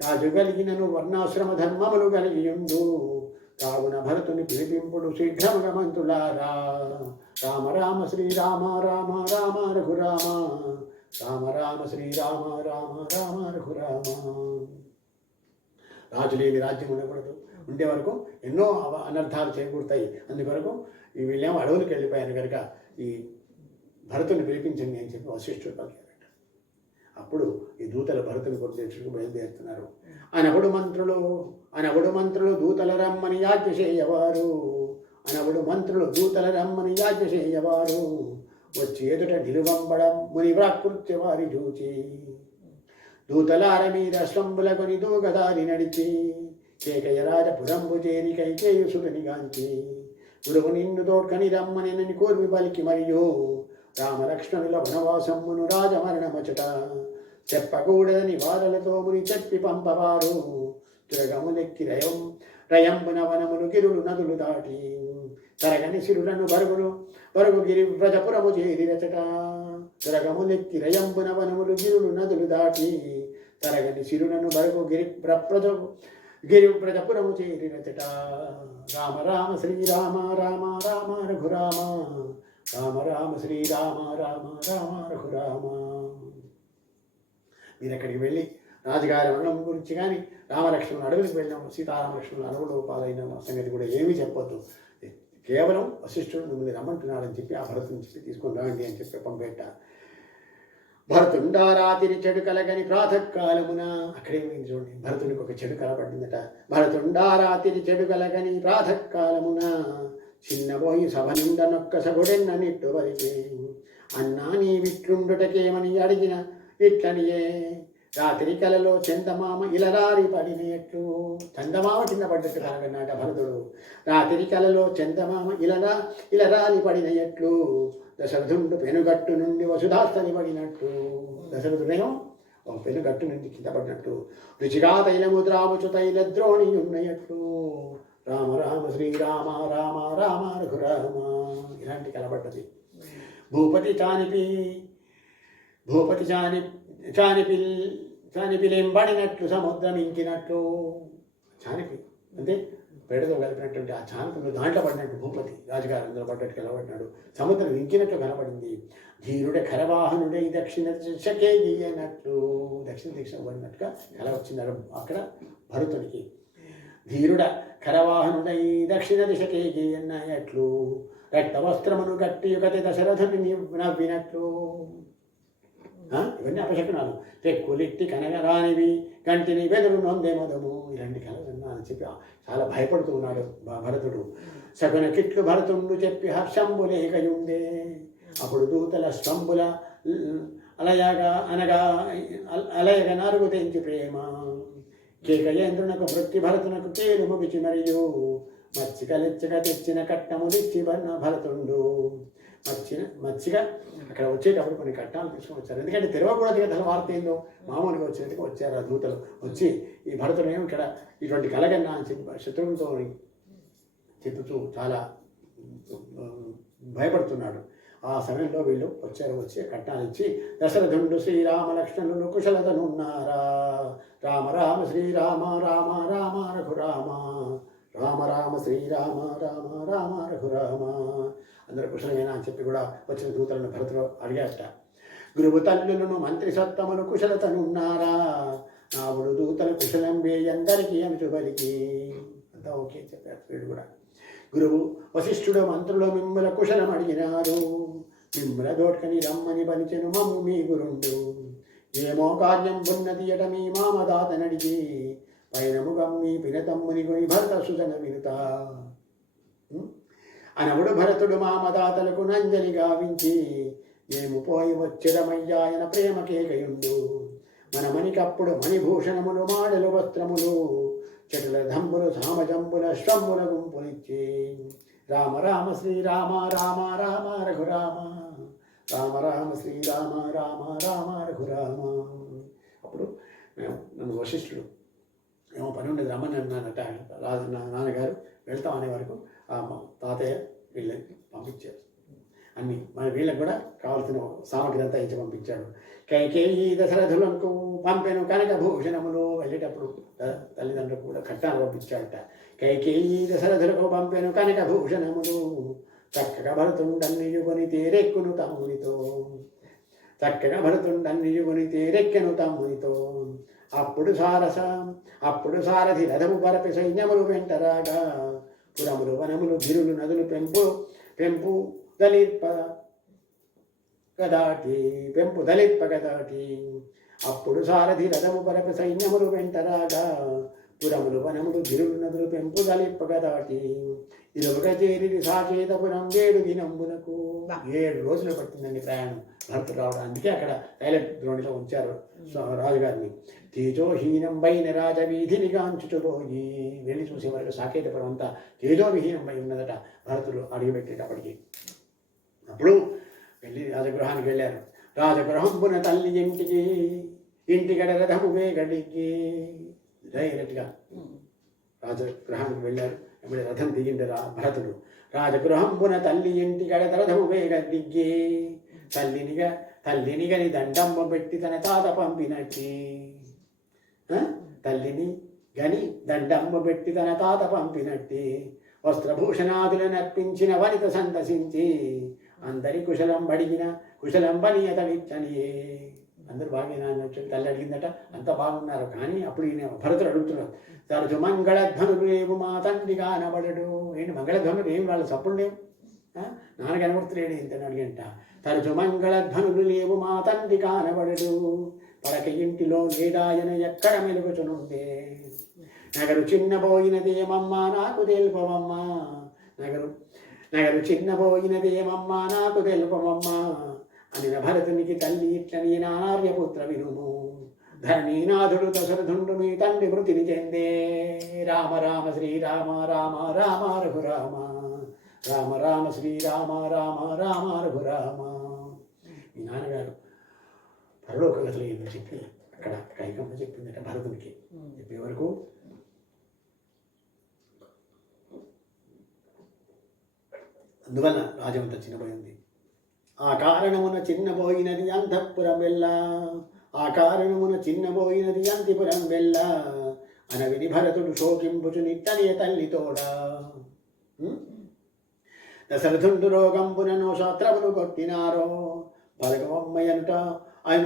రాజు కలిగినను వర్ణాశ్రమ ధర్మములు కలిగియుండు. కావున భరతుని పిలిపింపుడు శీఘ్రముగ మంత్రులారా. రామ రామ శ్రీరామ రామ రామ రఘురామ. రామ రామ శ్రీరామ రామ రామ రఘురామ. రాజు లేని రాజ్యం ఉండకూడదు. ఉండే వరకు ఎన్నో అనర్థాలు చేకూరుతాయి. అందువరకు ఈ వీళ్ళేమో అడవులకు వెళ్ళిపోయారు కనుక ఈ భరతుని పిలిపించండి అని చెప్పి వశిష్ఠుడు పలికారట. అప్పుడు ఈ దూతలు భరతుని కొట్టేట్టుకు బయలుదేరుతున్నారు. అనబడు మంత్రులు దూతల రమ్మని యాజ్ఞ చేయవారు. దూతల రమ్మని యాజ్ఞ చేయవారు. వచ్చి ఎదుట నిలువంబడం ముని ప్రాకృత్య వారి చూచి. దూతలార మీద స్తంభులకొని దూగదారి నడిచి. కేకయరాజపురంబు చేరి కైకేయుసుని గాంచి. గురువు నిన్ను తోడ్కని రమ్మని కోర్మి పలికి మరియు. రామలక్ష్మణుల వనవాసమ్మును రాజమరణమచట. చెప్పకూడదని వారలతో ముని చెప్పి పంపవారు. తురగములెక్కి రయంబున వనములు గిరులు నదులు దాటి. తరగని సిరులను బరుగు గిరి వ్రజపురము చేరిరచట. తురగములెక్కి రయంబున వనములు గిరులు నదులు దాటి. తరగని సిరులను బరుగు గిరి వ్రజపురము చేరిరచట. రామ రామ శ్రీరామ రామ రామ రఘురామ. రామ రామ శ్రీరామ రామ రామ రఘురామ. మీరు అక్కడికి వెళ్ళి రాజుగారి వర్ణం గురించి కానీ రామలక్ష్మణులు అడవులకు వెళ్ళినాం, సీతారామలక్ష్మణులు అడవులు పాలైన సంగతి కూడా ఏమీ చెప్పొద్దు. కేవలం వశిష్ఠుడు మిమ్మల్ని రమ్మంటున్నాడని చెప్పి ఆ భరతుని చెప్పి తీసుకొని రాండి అని చెప్పి పంపెట్ట. భరతుండా రాత్రి చెడు కలగని ప్రాతకాలమున. అక్కడేమైంది చూడండి, భరతునికి ఒక చెడు కలపడిందట. భరతుండా రాత్రి చెడు కలగని ప్రాతకాలమున. చిన్నబోయి సభ నిండా నొక్క సభుడెన్న నిట్టు వరికే. అన్నా నీ విట్లుండుటకేమని అడిగిన ఇట్లనియే. రాత్రి కలలో చందమామ ఇలరారి పడినట్లు. చందమామ కింద పడ్డట్టు కలగన్నాట భరతుడు. రాత్రి కలలో చందమామ ఇలరాలి పడినట్లు. దశరథుండు పెనుగట్టు నుండి వసుధాస్తని పడినట్టు. దశరథుడేమో ఒక పెనుగట్టు నుండి కింద పడినట్టు. రుచిగా తైలము ద్రావుచు తైల ద్రోణి ఉన్నయట్లు. రామ రామ శ్రీరామ రామ రామ రఘురామ. ఇలాంటి కలబడ్డది. భూపతి చానిపిలేంబడినట్లు సముద్రం ఇంకినట్లు. చానిపి అంటే పెడతో కలిపినటువంటి ఆ చానపులు దాంట్లో పడినట్టు భూపతి రాజుగారు అందులో పడ్డట్టు కలబడినాడు. సముద్రం ఇంకినట్లు కనబడింది. ధీరుడే ఖరవాహనుడై దక్షిణ దిశకే గీయనట్లు. దక్షిణ దిశ పడినట్టుగా కల వచ్చింది అక్కడ భరతునికి. ధీరుడ ఖరవాహనుడై దక్షిణ దిశకే గీయన్నట్లు. రక్త వస్త్రమును గట్టి యుగతి దశరథుని నవ్వినట్లు. ఇవన్నీ అపశకునాలు. పెక్కులిట్టి కనగరానివి కంటిని బెదురు నొందే మొదము. ఇలాంటి కలగన్నా అని చెప్పి చాలా భయపడుతూ ఉన్నాడు భరతుడు. సగున కిట్లు భరతుండు చెప్పి హర్షంబు లేకయుండే. అప్పుడు దూతల స్తంభుల అలయగా నరుగు తెంచి ప్రేమ. కేకయేంద్రునకు వృత్తి భరతునకు కేలు ముగిచి మరియు. మచ్చికలెచ్చగా తెచ్చిన కట్టములిచ్చి భరతుండు. మచ్చిగా అక్కడ వచ్చేటప్పుడు కొన్ని కట్టాలు తీసుకొని వచ్చారు. ఎందుకంటే తెరవకూడదు కదా వార్త ఏందో. మామూలుగా వచ్చేందుకు వచ్చారు ఆ దూతలు. వచ్చి ఈ భరతుడేమో ఇక్కడ ఇటువంటి కలగన్నా అని చెప్పి శత్రువులతో చెప్పుతూ చాలా భయపడుతున్నాడు. ఆ సమయంలో వీళ్ళు వచ్చి కట్టాలు ఇచ్చి దశరథుండు శ్రీరామ లక్ష్మణులు కుశలతనున్నారా. రామ రామ శ్రీరామ రామ రామ రఘురామ. రామ రామ శ్రీరామ రామ రామ రఘురామ. అందరూ కుశలమేనా అని చెప్పి కూడా వచ్చిన దూతలను భరతుడు అడిగాట. గురువు తల్లులను మంత్రి సత్తములు కుశలతనున్నారా. నావుడు దూతలు కుశలం అందరికీ అని బలికి. అంతా ఓకే చెప్పారు వీడు కూడా. గురువు వశిష్ఠుడు మంత్రులు మిమ్మల కుశలం అడిగినారు. మిమ్మల దోడ్కని రమ్మని పలిచెను మమ్ము మీ గురుండు. ఏమో కార్యం ఉన్నది ఎట మీ మామదాతనడిగి. పైనముగం మీ పినతమ్ముని కొని భరత సుధన వినుత. అనవుడు భరతుడు మామదాతలకు నంజలి గావించి. మేము పోయి వచ్చెదమయ్యాయన ప్రేమకేకయుండు. మన మణికప్పుడు మణిభూషణములు మాడలు వస్త్రములు. చెటుల ధంబులు సామజంబుల శ్రమ్ముల గుంపునిచ్చి. రామ రామ శ్రీరామ రామ రామ రఘురామ. రామ రామ శ్రీరామ రామ రామ రఘురామ. అప్పుడు నన్ను వశిష్ఠుడు ఏమో పని ఉండేది రమ్మని అన్నానట. నాన్నగారు వెళ్తాం అనే వరకు ఆ తాతయ్య వీళ్ళని పంపించారు. అన్ని మన వీళ్ళకి కూడా కావాల్సిన సామగ్రి అంతా ఇచ్చి పంపించాడు. కైకేయి దశరథులకు పంపెను కనక భూషణములు. వెళ్ళేటప్పుడు తల్లిదండ్రులకు కూడా కట్నాలు పంపించాడట. కైకేయి దశరథులకు పంపెను కనక భూషణములు, చక్కగా భరతుండన్నియుకొని తేరెక్కును తమ్మునితో. చక్కగా భరతుండన్నియుకొని తేరెక్కెను తమ్మునితో. అప్పుడు సారథి రథము పరపి సైన్యములు వెంటరాగా, పురములు వనములు గిరులు నదులు పెంపు దళిత్పగదాటి. అప్పుడు సారథి రథము పరపి సైన్యములు వెంటరాగా, పురములు వనములు గిరులు నదులు పెంపు దళిత్పగదాటి. ఇరువుగా చేరి సాకేతపురం 7 దినంబునకు. 7 రోజులు పట్టిందండి ప్రయాణం భరతుడు రావడానికి. అక్కడ టైలెట్ ద్రోణిలో ఉంచారు రాజుగారిని. తేజోహీనంబైన రాజవీధిని గాంచుచుపోయి. వెళ్ళి చూసే వరకు సాకేతపురం అంతా తేజోవిహీనంబై ఉన్నదట భరతుడు అడుగుపెట్టేటప్పటికి. అప్పుడు వెళ్ళి రాజగృహానికి వెళ్ళారు. రాజగృహంబున తల్లి ఇంటికడ రథము వేగడికి. డైరెక్ట్గా రాజగృహానికి వెళ్ళారు. ఎప్పుడు రథం దిగిండు భరతుడు. రాజగృహంబున తల్లి ఇంటికడ రథము వేగడిగ్గి. తల్లినిగని దండమ్మ పెట్టి తన తాత పంపినట్టి. తల్లిని గని దండమ్మ పెట్టి తన తాత పంపినట్టి. వస్త్రభూషణాదులను అర్పించిన వనిత సందసించి, అందరి కుశలం బనియతనిచ్చనియే. అందరూ బాగా తల్లి అడిగిందట, అంత బాగున్నారు. కానీ అప్పుడు ఈయన భరతుడు అడుగుతున్నాడు, తరచు మంగళధ్వనులు లేవు మా తండ్రి కానబడడు. ఏంటి మంగళధ్వనులు ఏం వాళ్ళ చప్పుడు లేవు, నాన్న కనబడుతులేడు ఇంతని అడిగంట. తరచు మంగళధ్వనులు లేవు మా తండ్రి కానబడడు. పడక ఇంటిలో లేదాయన ఎక్కడ మెలుగుచునుండే. నగరు చిన్నబోయినదేమమ్మా నాకు తెలుపవమ్మా. నగరు చిన్నబోయినదేమమ్మా నాకు తెలుపవమ్మా. అనిన భరతునికి తల్లి ఇట్లని నానార్యపుత్ర వినుము. ధరణీనాథుడు దశరథుండు మీ తండ్రి మృతిని చెందే. రామ రామ శ్రీరామ రామ రామ రఘురామ. రామ రామ శ్రీరామ రామ రామ రఘురామ. మీ నాన్నగారు పరలోక గతులు ఏమో చెప్పి అక్కడ కైకమ్మ చెప్పిందట భరతునికి. చెప్పే వరకు అందువల్ల రాజమంతా చిన్నపోయింది. ఆ కారణమున చిన్నపోయినది అంతఃపురం వెళ్ళ. ఆ కారణమున చిన్నపోయినది అంతిపురం వెళ్ళ. అనవిని భరతుడు శోకింపుచు నిట్టనియ తల్లితోడా. దశరథుండు రోగంబునను శాస్త్రములు కొట్టినారో. పలకవమ్మయనుట ఆయన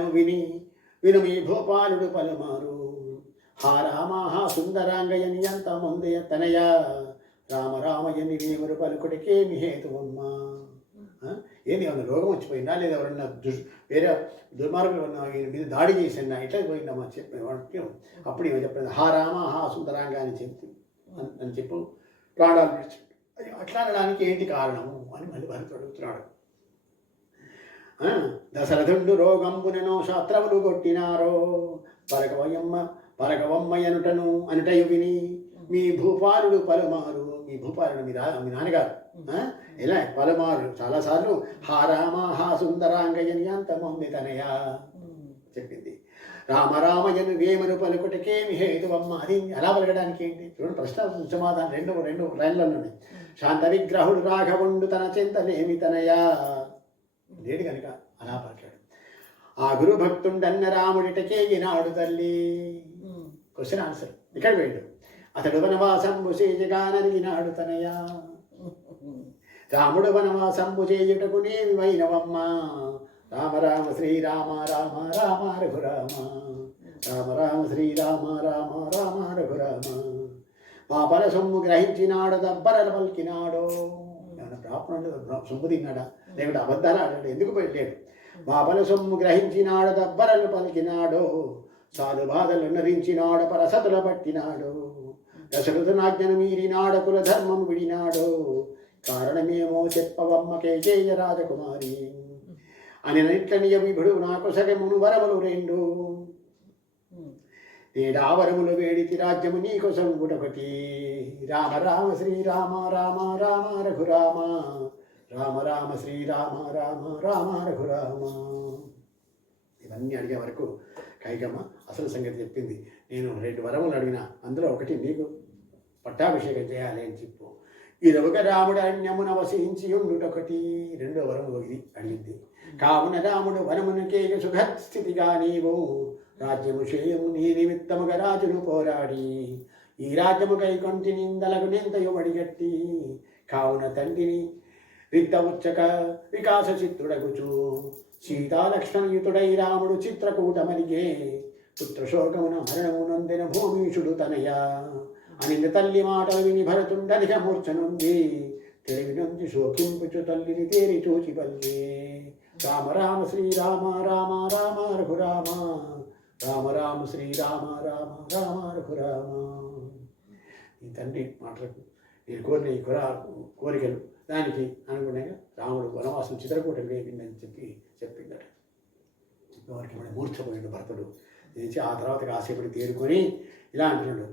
విను మీ భూపాలుడు పలుమారు. హా రామా సుందరాంగయని అంత ముందే తనయ. రామ రామయని నీవరు పలుకుడికేమి హేతువమ్మా. ఏంది ఏమన్నా రోగం వచ్చిపోయిందా, లేదా ఎవరన్నా వేరే దుర్మార్గులు మీద దాడి చేసిందా, ఇట్లా పోయిందమ్మా చెప్పి. అప్పుడు ఏమో చెప్పలేదు, హా రామ హా సుందరాంగ అని చెప్పు ప్రాణాలు విడిచి. అట్లా అనడానికి ఏంటి కారణము అని మళ్ళీ భరతుడు అడుగుతున్నాడు. దశరథుండు రోగంబునను శాస్త్రములు కొట్టినారో. పలకవమ్మయనుటను అనుటయు విని మీ భూపాలుడు పలుమారు. మీ భూపాలుడు మీ నాన్నగారు ఇలా పలుమారు చాలాసార్లు హా రామ హా సుందరాంగయని అంత మమ్మీ తనయా చెప్పింది. రామరామయను వేమను పలుకుటకేమి హేతువమ్మ. అది అలా పలకడానికి ఏంటి చూడండి, ప్రశ్న సమాధానం రెండు లైన్లలోనే. శాంత విగ్రహుడు రాఘవుండు తన చింతలేమి తనయా లేడు కనుక అలా పలికాడు. ఆ గురు భక్తుండన్న రాముడిటకే ఈనాడు తల్లి. క్వశ్చన్ ఆన్సర్ ఇక్కడ వేడు. అతడు వనవాసంబు చేయగానరిగినాడు తనయా. రాముడు వనవాసంబు చేయుటకు నేమి వైనవమ్మ. రామ రామ శ్రీరామ రామ రామ రఘురామ. రామ రామ శ్రీరామ రామ రామ రఘురామ. మా పర సొమ్ము గ్రహించినాడు దబ్బరలు పలికినాడో. ఏమన్నా ప్రాప్తం సొమ్ము తిన్నాడా, లేకుంటే అబద్ధాలు ఆడాడు, ఎందుకు పెట్టాడు. మా పల సొమ్ము గ్రహించినాడు దబ్బరలు పలికినాడో. సాధు బాధలు నరించినాడు పరసతుల పట్టినాడు. దశరథునాజ్ఞను మీరినాడు కుల ధర్మం విడినాడు. కారణమేమో చెప్పవమ్మ కేకేయ రాజకుమారి. అని నిట్లనియ విభుడు నాకు సగమును వరములు 2. నేడావరములు వేడితి రాజ్యము నీకు సంగుటొకటి. రామ రామ శ్రీరామ రామ రామ రఘురామ. రామ రామ శ్రీరామ రామ రామ రఘురామ. ఇవన్నీ అడిగే వరకు కైకమ్మ అసలు సంగతి చెప్పింది. నేను 2 వరములు అడిగినా అందులో ఒకటి నీకు పట్టాభిషేకం చేయాలి అని చెప్పు. ఇరవక రాముడు అరణ్యమున వసించి ఉండుటొకటి. రెండో వరము ఇది అడిగింది. కావున రాముడు వనమునకేగ సుఖస్థితిగా నీవు రాజ్యము చేయము నీ నిమిత్తముగా రాజును పోరాడి ఈ రాజ్యము కైకొంటి నిందలకు నింతయు వడిగట్టి కావున తండ్రిని రిక్త ఉచ్చక వికాస చిత్తుడగుచు సీతాలక్ష్మణయుతుడై రాముడు చిత్రకూటమలిగే పుత్రశోకమున మరణము నొందిన భూమీషుడు తనయ అనింది తల్లి మాటలు విని భరతుండనిక మూర్ఛనుంది తెలివి నొంది శోకింపుచు తల్లిని తేరి చూచి పల్లి రామ రామ శ్రీరామ రామ రామ రఘురామ రామ రామ శ్రీరామ రామ రామ రఘురామ. ఈ తండ్రి మాటలకు నేను కోరిన ఈ కోరికలు దానికి అనుగుణంగా రాముడు వనవాసం చిత్రకూటం వేగిందని చెప్పిందట. వారికి మన మూర్ఛపోయిన భర్తడు నుంచి ఆ తర్వాత కాసేపటి తేరుకొని ఇలా అంటున్నాడు.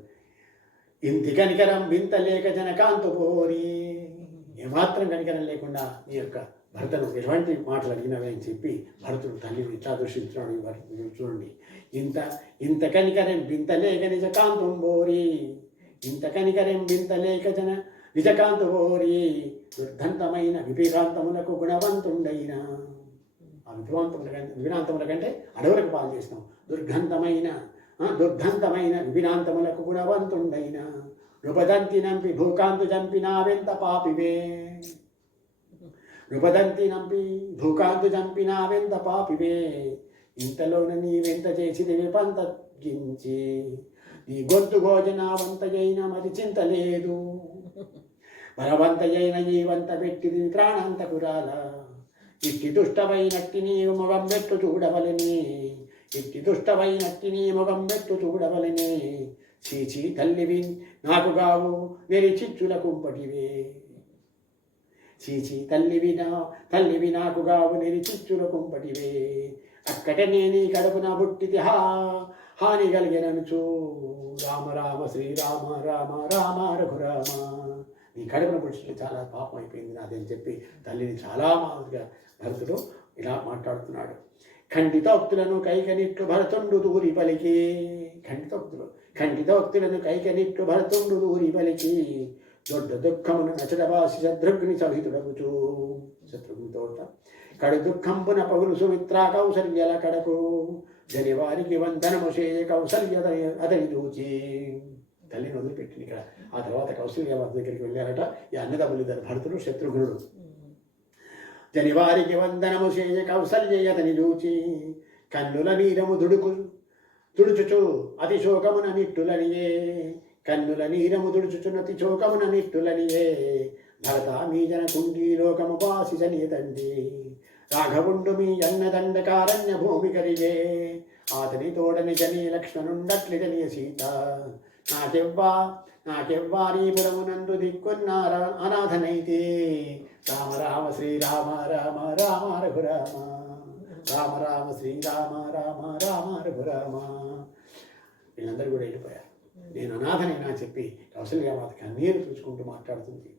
ఇంతి కనికరం వింత లేక జనకాంత పోరి. ఏమాత్రం కనికరం లేకుండా నీ యొక్క భర్తను ఎటువంటి మాటలు అడిగినవి అని చెప్పి భరతుడు తల్లిని ఇట్లా దూషించున్నాడు. చూడండి, ఇంత కనికరం వింత లేక నిజకాంతం బోరి. ఇంత కనికరం వింత లేక నిజకాంత బోరి. దుర్ధంతమైన విభిరాంతములకు గుణవంతుండైన ఆ విభిరాంతముల కంటే అడవులకు పాలు చేసినాం. దుర్గంధమైన విభిరాంతములకు గుణవంతుండైన నృపదంతి నంపి భూకాంతు చంపినావెంత పాపివే. నృపదంతి నంపి భూకాంతు చంపినావెంత పాపివే. ఇంతలోన నీవెంత చేసిదివి పంతగించి నీ గొంతు భోజనావంతయైన మరి చింతలేదు. బలవంతయైన జీవంత పెట్టిది ప్రాణాంతకురాల. ఇట్టి దుష్టమైనట్టి నీ మొగం పెట్టు చూడవలనే. ఇట్టి దుష్టమైనట్టి నీ మొగం పెట్టు చూడవలనే. చీచి తల్లివి నాకు గావు వెరి చిచ్చుల కుంపటివే. చీచి తల్లివి నాకు గావు నెరి చిచ్చుల కుంపటివే. అక్కటనే నీ కడుపున పుట్టితి హాని కలిగిననుచు రామ రామ శ్రీరామ రామ రామ రఘురామ. నీ కడుపున పుట్టిన చాలా పాపం అయిపోయింది నాదని చెప్పి తల్లిని చాలా మాదిరిగా భరతుడు ఇలా మాట్లాడుతున్నాడు. ఖండితోక్తులను కైకనిట్లు భరతుండు దూరి పలికి. ఖండితోక్తులను కైకనిట్లు భరతుండు దూరి పలికి దొడ్డ దుఃఖమును నచడవాసి శత్రుఘ్ని సహితుడగుచు. శత్రుఘ్నితో కడు దుఃఖంపున పగులు సుమిత్ర కౌసల్యల కడకు జనివారికి వందనము చేయ కౌసల్య అతని చూచి. తల్లిని వదిలిపెట్టింది ఇక్కడ. ఆ తర్వాత కౌసల్య దగ్గరికి వెళ్ళారట ఈ అన్నదమ్ములిద్దరు, భరతుడు శత్రుఘ్నుడు. జనివారికి వందనము చేయ కౌసల్య అతని చూచి కన్నుల నీరము తుడుచుచు అతి శోకమున నిట్టులనియే. కన్నుల నీరము తుడుచుచున్నతి శోకమున నిట్టులనియే. భరత మీ జనకుండీ లోకము పాసి చనియతండి. రాఘవుండు మీ అన్నదండకారణ్య భూమి కరిగే. అతని తోడని జని లక్ష్మణుండట్లి జనియ సీత. నాకెవ్వారీపురమునందు దిక్కున్నార అనాథనైతే. రామ రామ శ్రీరామ రామ రామ రఘురామ. రామ రామ శ్రీరామ రామ రామ రఘురామ. వీళ్ళందరూ కూడా వెళ్ళిపోయారు. నేను అనాథనైనా చెప్పి కౌసల్యమాత కన్నీరు తుడుచుకుంటూ మాట్లాడుతుంది.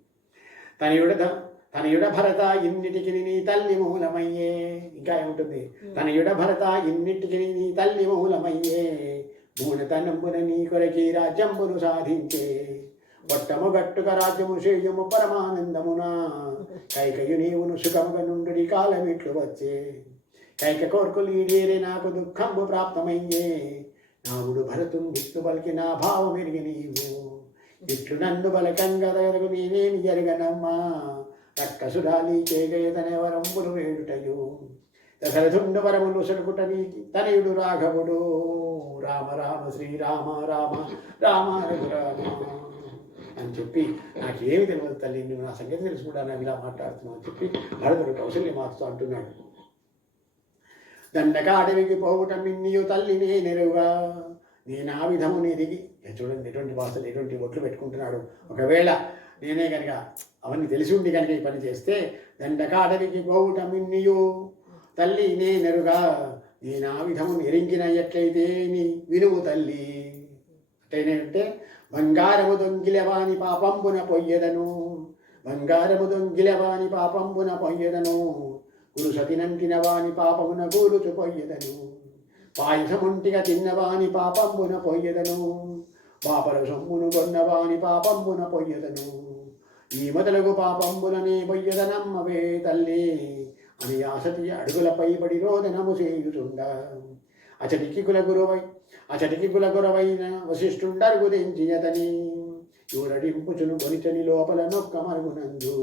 తనయుడ భరత ఇన్నిటికి నీ తల్లి మూలమయ్యే. ఇంకా ఏముంటుంది? తనయుడ భరత ఇన్నిటికి నీ తల్లి మూలమయ్యే. మూనతనంబున నీ కొరకి రాజ్యంబును సాధించే. వట్టము గట్టుక రాజ్యము చేయము పరమానందమున. కైకయు నీవును సుఖముగా నుండి కాలమిట్లు వచ్చే. కైక కోర్కులు ఈడేరే నాకు దుఃఖంబు ప్రాప్తమయ్యే. నావుడు భరతుం విష్ణు బలికి నా భావం ఎరిగి నీవు. ఇట్లు నన్ను బలకంగదగదు నేనేమి జరగనమ్మా. రక్కసురాలి చేగయతనే వరంబులు వేడుటయు. దశరథుండు వరములు సడుకుటని తనయుడు రాఘవుడు. రామ రామ శ్రీరామ రామ రామ రఘురామ అని చెప్పి నాకేమి తెలియదు తల్లి, నువ్వు నా సంగతి తెలుసుకుంటా నాకు ఇలా మాట్లాడుతున్నావు అని చెప్పి భరతుడు కౌసల్యమాతతో అంటున్నాడు. దండకాడవికి పోవుటం నిన్నియు తల్లినే నెరుగా. నేను ఆ విధముని ఎదిగి చూడండి ఎటువంటి భాషలు ఎటువంటి ఒట్లు పెట్టుకుంటున్నాడు. ఒకవేళ నేనే కనుక అవన్నీ తెలిసి ఉండి కనుక ఈ పని చేస్తే దండకాడవికి పోవుటం నిన్నియు తల్లి నే నెరుగా. నేను ఆ విధమును ఎరింగిన ఎట్లయితే నీ వినుము తల్లి. అంటే బంగారము దొంగిలవాని పాపంబున పొయ్యదను. బంగారము దొంగిలవాని పాపంబున పొయ్యదను. గురు సతినంటిన వాని పాపమున గూరుచు పొయ్యదను. పాయసముంటిగా తిన్నవాని పాపంబున పొయ్యదను. పాపర సొమ్మును కొన్నవాని పాపంబున పొయ్యదను. ఈ మొదలగు పాపంబులని బొయ్యదనమ్మవే తల్లి అని ఆసతి అడుగులపై పడి రోదనము చేయుచుండ అచటికి కుల గురవైన వశిష్ఠుండరుగుదించి అతని యూరడింపుచును కొనిచని లోపల నొక్క మరుగునందు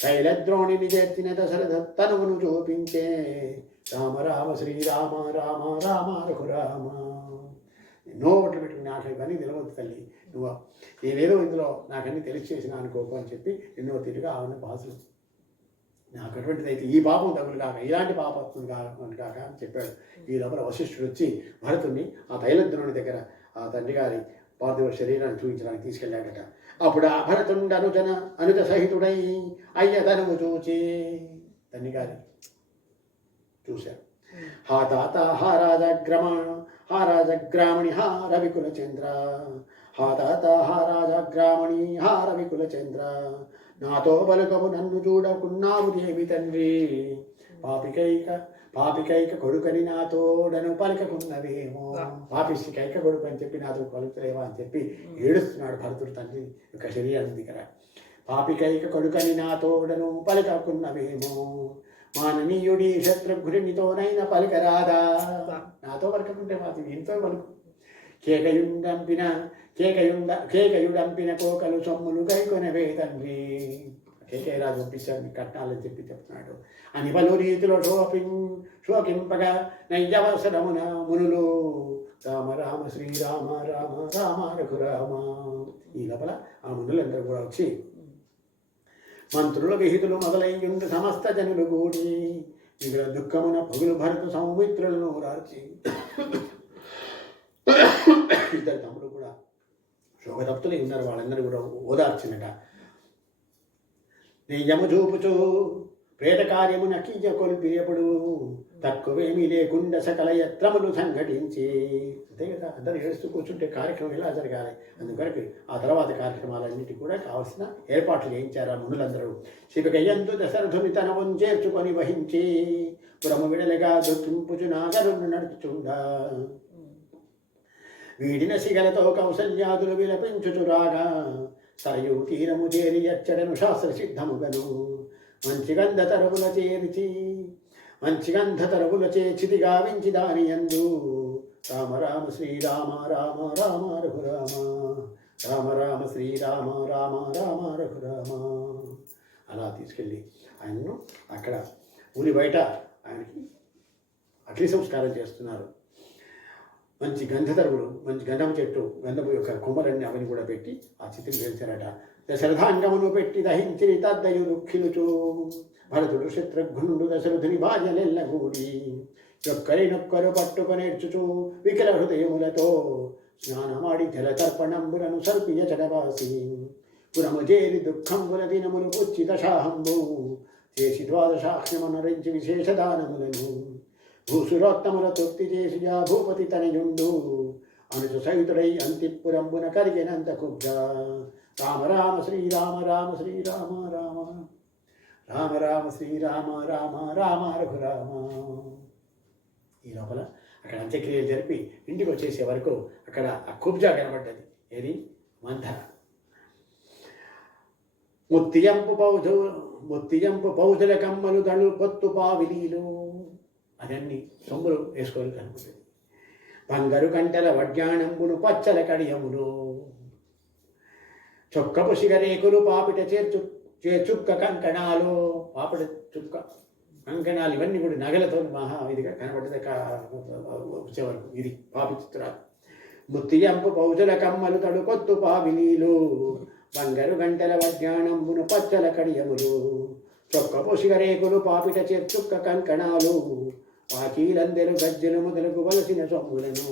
తైలద్రోణిని చేర్చిన దశరథ తనువును చూపించే రామ రామ శ్రీరామ రామ రామ రఘురామ. ఎన్నో ఒట్లు పెట్టుకుని నాకు ఇవన్నీ తెలియదు తల్లి, నువ్వు నేనేదో ఇందులో నాకన్నీ తెలిసి చేసిన అనుకోకు అని చెప్పి ఎన్నో తిరిగి ఆవిడ బాధలు నాకు అటువంటిది అయితే ఈ పాపం తగులు కాక ఇలాంటి పాపత్వం కాక అని చెప్పాడు. ఈ లోపల వశిష్ఠుడు వచ్చి భరతుడిని ఆ తైలద్రోణి దగ్గర ఆ తండ్రి గారి పార్థివ శరీరాన్ని చూపించడానికి తీసుకెళ్ళాడట. అప్పుడు ఆ భరతుండ అనుజ సహితుడై అయ్యతనువు చూచి తండ్రి గారి చూశారు. హా తాత హా రాజగ్రామణి హా రవికుల చంద్ర, హా తాత హా రాజగ్రామణి హా రవికుల చంద్ర, నాతో పలుకవు నన్ను చూడకున్నావు దేవి తండ్రి, పాపికైక కొడుకని నాతోడను పలకకున్నవేమో. పాపిష్టి కైక కొడుకు అని చెప్పి నాతో పలుకులేవా అని చెప్పి ఏడుస్తున్నాడు భరతుడు తండ్రి యొక్క శరీరం దగ్గర. పాపికైక కొడుకని నాతోడను పలకకున్నవేమో, మాననీయుడి శత్రుఘ్నునితోనైనా పలకరాదా. నాతో పలకకుంటే మాత్రం ఎంతో పలుకు. కేకయుడంపిన కోకలు సొమ్ములు గైకొనవే తండ్రి. కేకయరాజు పంపించాడు మీకు కట్నాలని చెప్పి చెప్తున్నాడు అని పలు రీతిలో శోకింపగా నయ్యవసరమున మునులు రామ రామ శ్రీరామ రామ రామ రఘురామ. ఈ లోపల ఆ మునులందరూ కూడా వచ్చి మంత్రుల విహితులు మొదలయ్యుండు సమస్త జనులు కూడి మిగుల దుఃఖమున పగులు భరతు సౌమిత్రులను రాచి ఇద్దరు తమ్ముడు కూడా శోకతప్తులై ఉన్నారు. వాళ్ళందరూ కూడా ఓదార్చినట. నెయ్యము చూపుచు ప్రేత కార్యము నకీయ కొల్పియప్పుడు తక్కువేమీ లేకుండా సకల యత్నములు సంఘటించి. అంతే కదా, అందరూ ఏడుస్తూ కూర్చుంటే కార్యక్రమం ఎలా జరగాలి. అందుకొరకు ఆ తర్వాత కార్యక్రమాలన్నిటి కూడా కావాల్సిన ఏర్పాట్లు చేయించారు ఆ మునులందరూ. శివగయ్యందు దశరథుని తన చేర్చుకొని వహించి పురము విడలగా దుఃఖింపుచు నాగరును నడుచుచుండా వీడిన సిగలతో కౌసల్యాదులు విలపించుచురాగా సరయు తీరము చేరి అచ్చడను శాస్త్ర సిద్ధముగను మంచి గంధ తరవుల చేచితి గావించి దాని యందు రామ రామ శ్రీరామ రామ రామ రఘురామ, రామ రామ శ్రీరామ రామ రామ రఘురామ. అలా తీసుకెళ్ళి ఆయనను అక్కడ ఊరి బయట ఆయనకి అగ్ని సంస్కారం చేస్తున్నారు. మంచి గంధతరువులు, మంచి గంధం చెట్టు, గంధపు యొక్క కొమ్మలన్నీ అవన్నీ కూడా పెట్టి ఆ చిత్రం చేశారట. దశరథాంగమును పెట్టి దహించి తద్దయు దుఃఖిలుచు భరతుడు శత్రుఘ్నుడు దశరథుని భార్యలెల్లగూడి ఒక్కరినొక్కరు పట్టుకొనేర్చుచు వికల హృదయములతో స్నానమాడి జలతర్పణంబులను సర్పియ చడవాసి పురము చేరి దుఃఖంబుల దినములు పుచ్చి దశాహంబు చేసి ద్వాదశాఖ్యమనరించి విశేష దానములను భూసురోత్తముల తృప్తి చేసి ఆ భూపతి తనయుండు అనుచు సహితుడై అంతిపురంబున కరిగినంత కుబ్జ రామ రామ శ్రీరామ రామ శ్రీరామ రామ రామ రామ శ్రీరామ రామ రామ రఘురామ. ఈ లోపల అక్కడ అంత్యక్రియలు జరిపి ఇంటికి వచ్చేసే వరకు అక్కడ ఆ కుబ్జా కనబడ్డది. ఏది? మంథర. ముత్తియంపు పౌజుల కమ్మలు దళు పొత్తు పావిలీలు అదన్నీ సొమ్ములు వేసుకొని కనుకుంటుంది. బంగారు కంటల వడ్యాణంబును పచ్చల కడియములు చొక్కపు సిగరేకులు పాపిట చుక్క కంకణాలు, పాపిట చుక్క కంకణాలు ఇవన్నీ కూడా నగలతో మహా ఇదిగా కనబడ్డది వచ్చేవరకు. ఇది పాపి చిత్రాలు. ముత్తియంపు పౌజుల కమ్మలు తడుకొత్తు పావిలీలు బంగారు గంటల వడ్యాణంబును పచ్చల కడియములు చొక్కపు సిగరేకులు పాపిట చుక్క కంకణాలు పాకీలందెలు గజ్జెలు మొదలకు వలసిన సొమ్ములను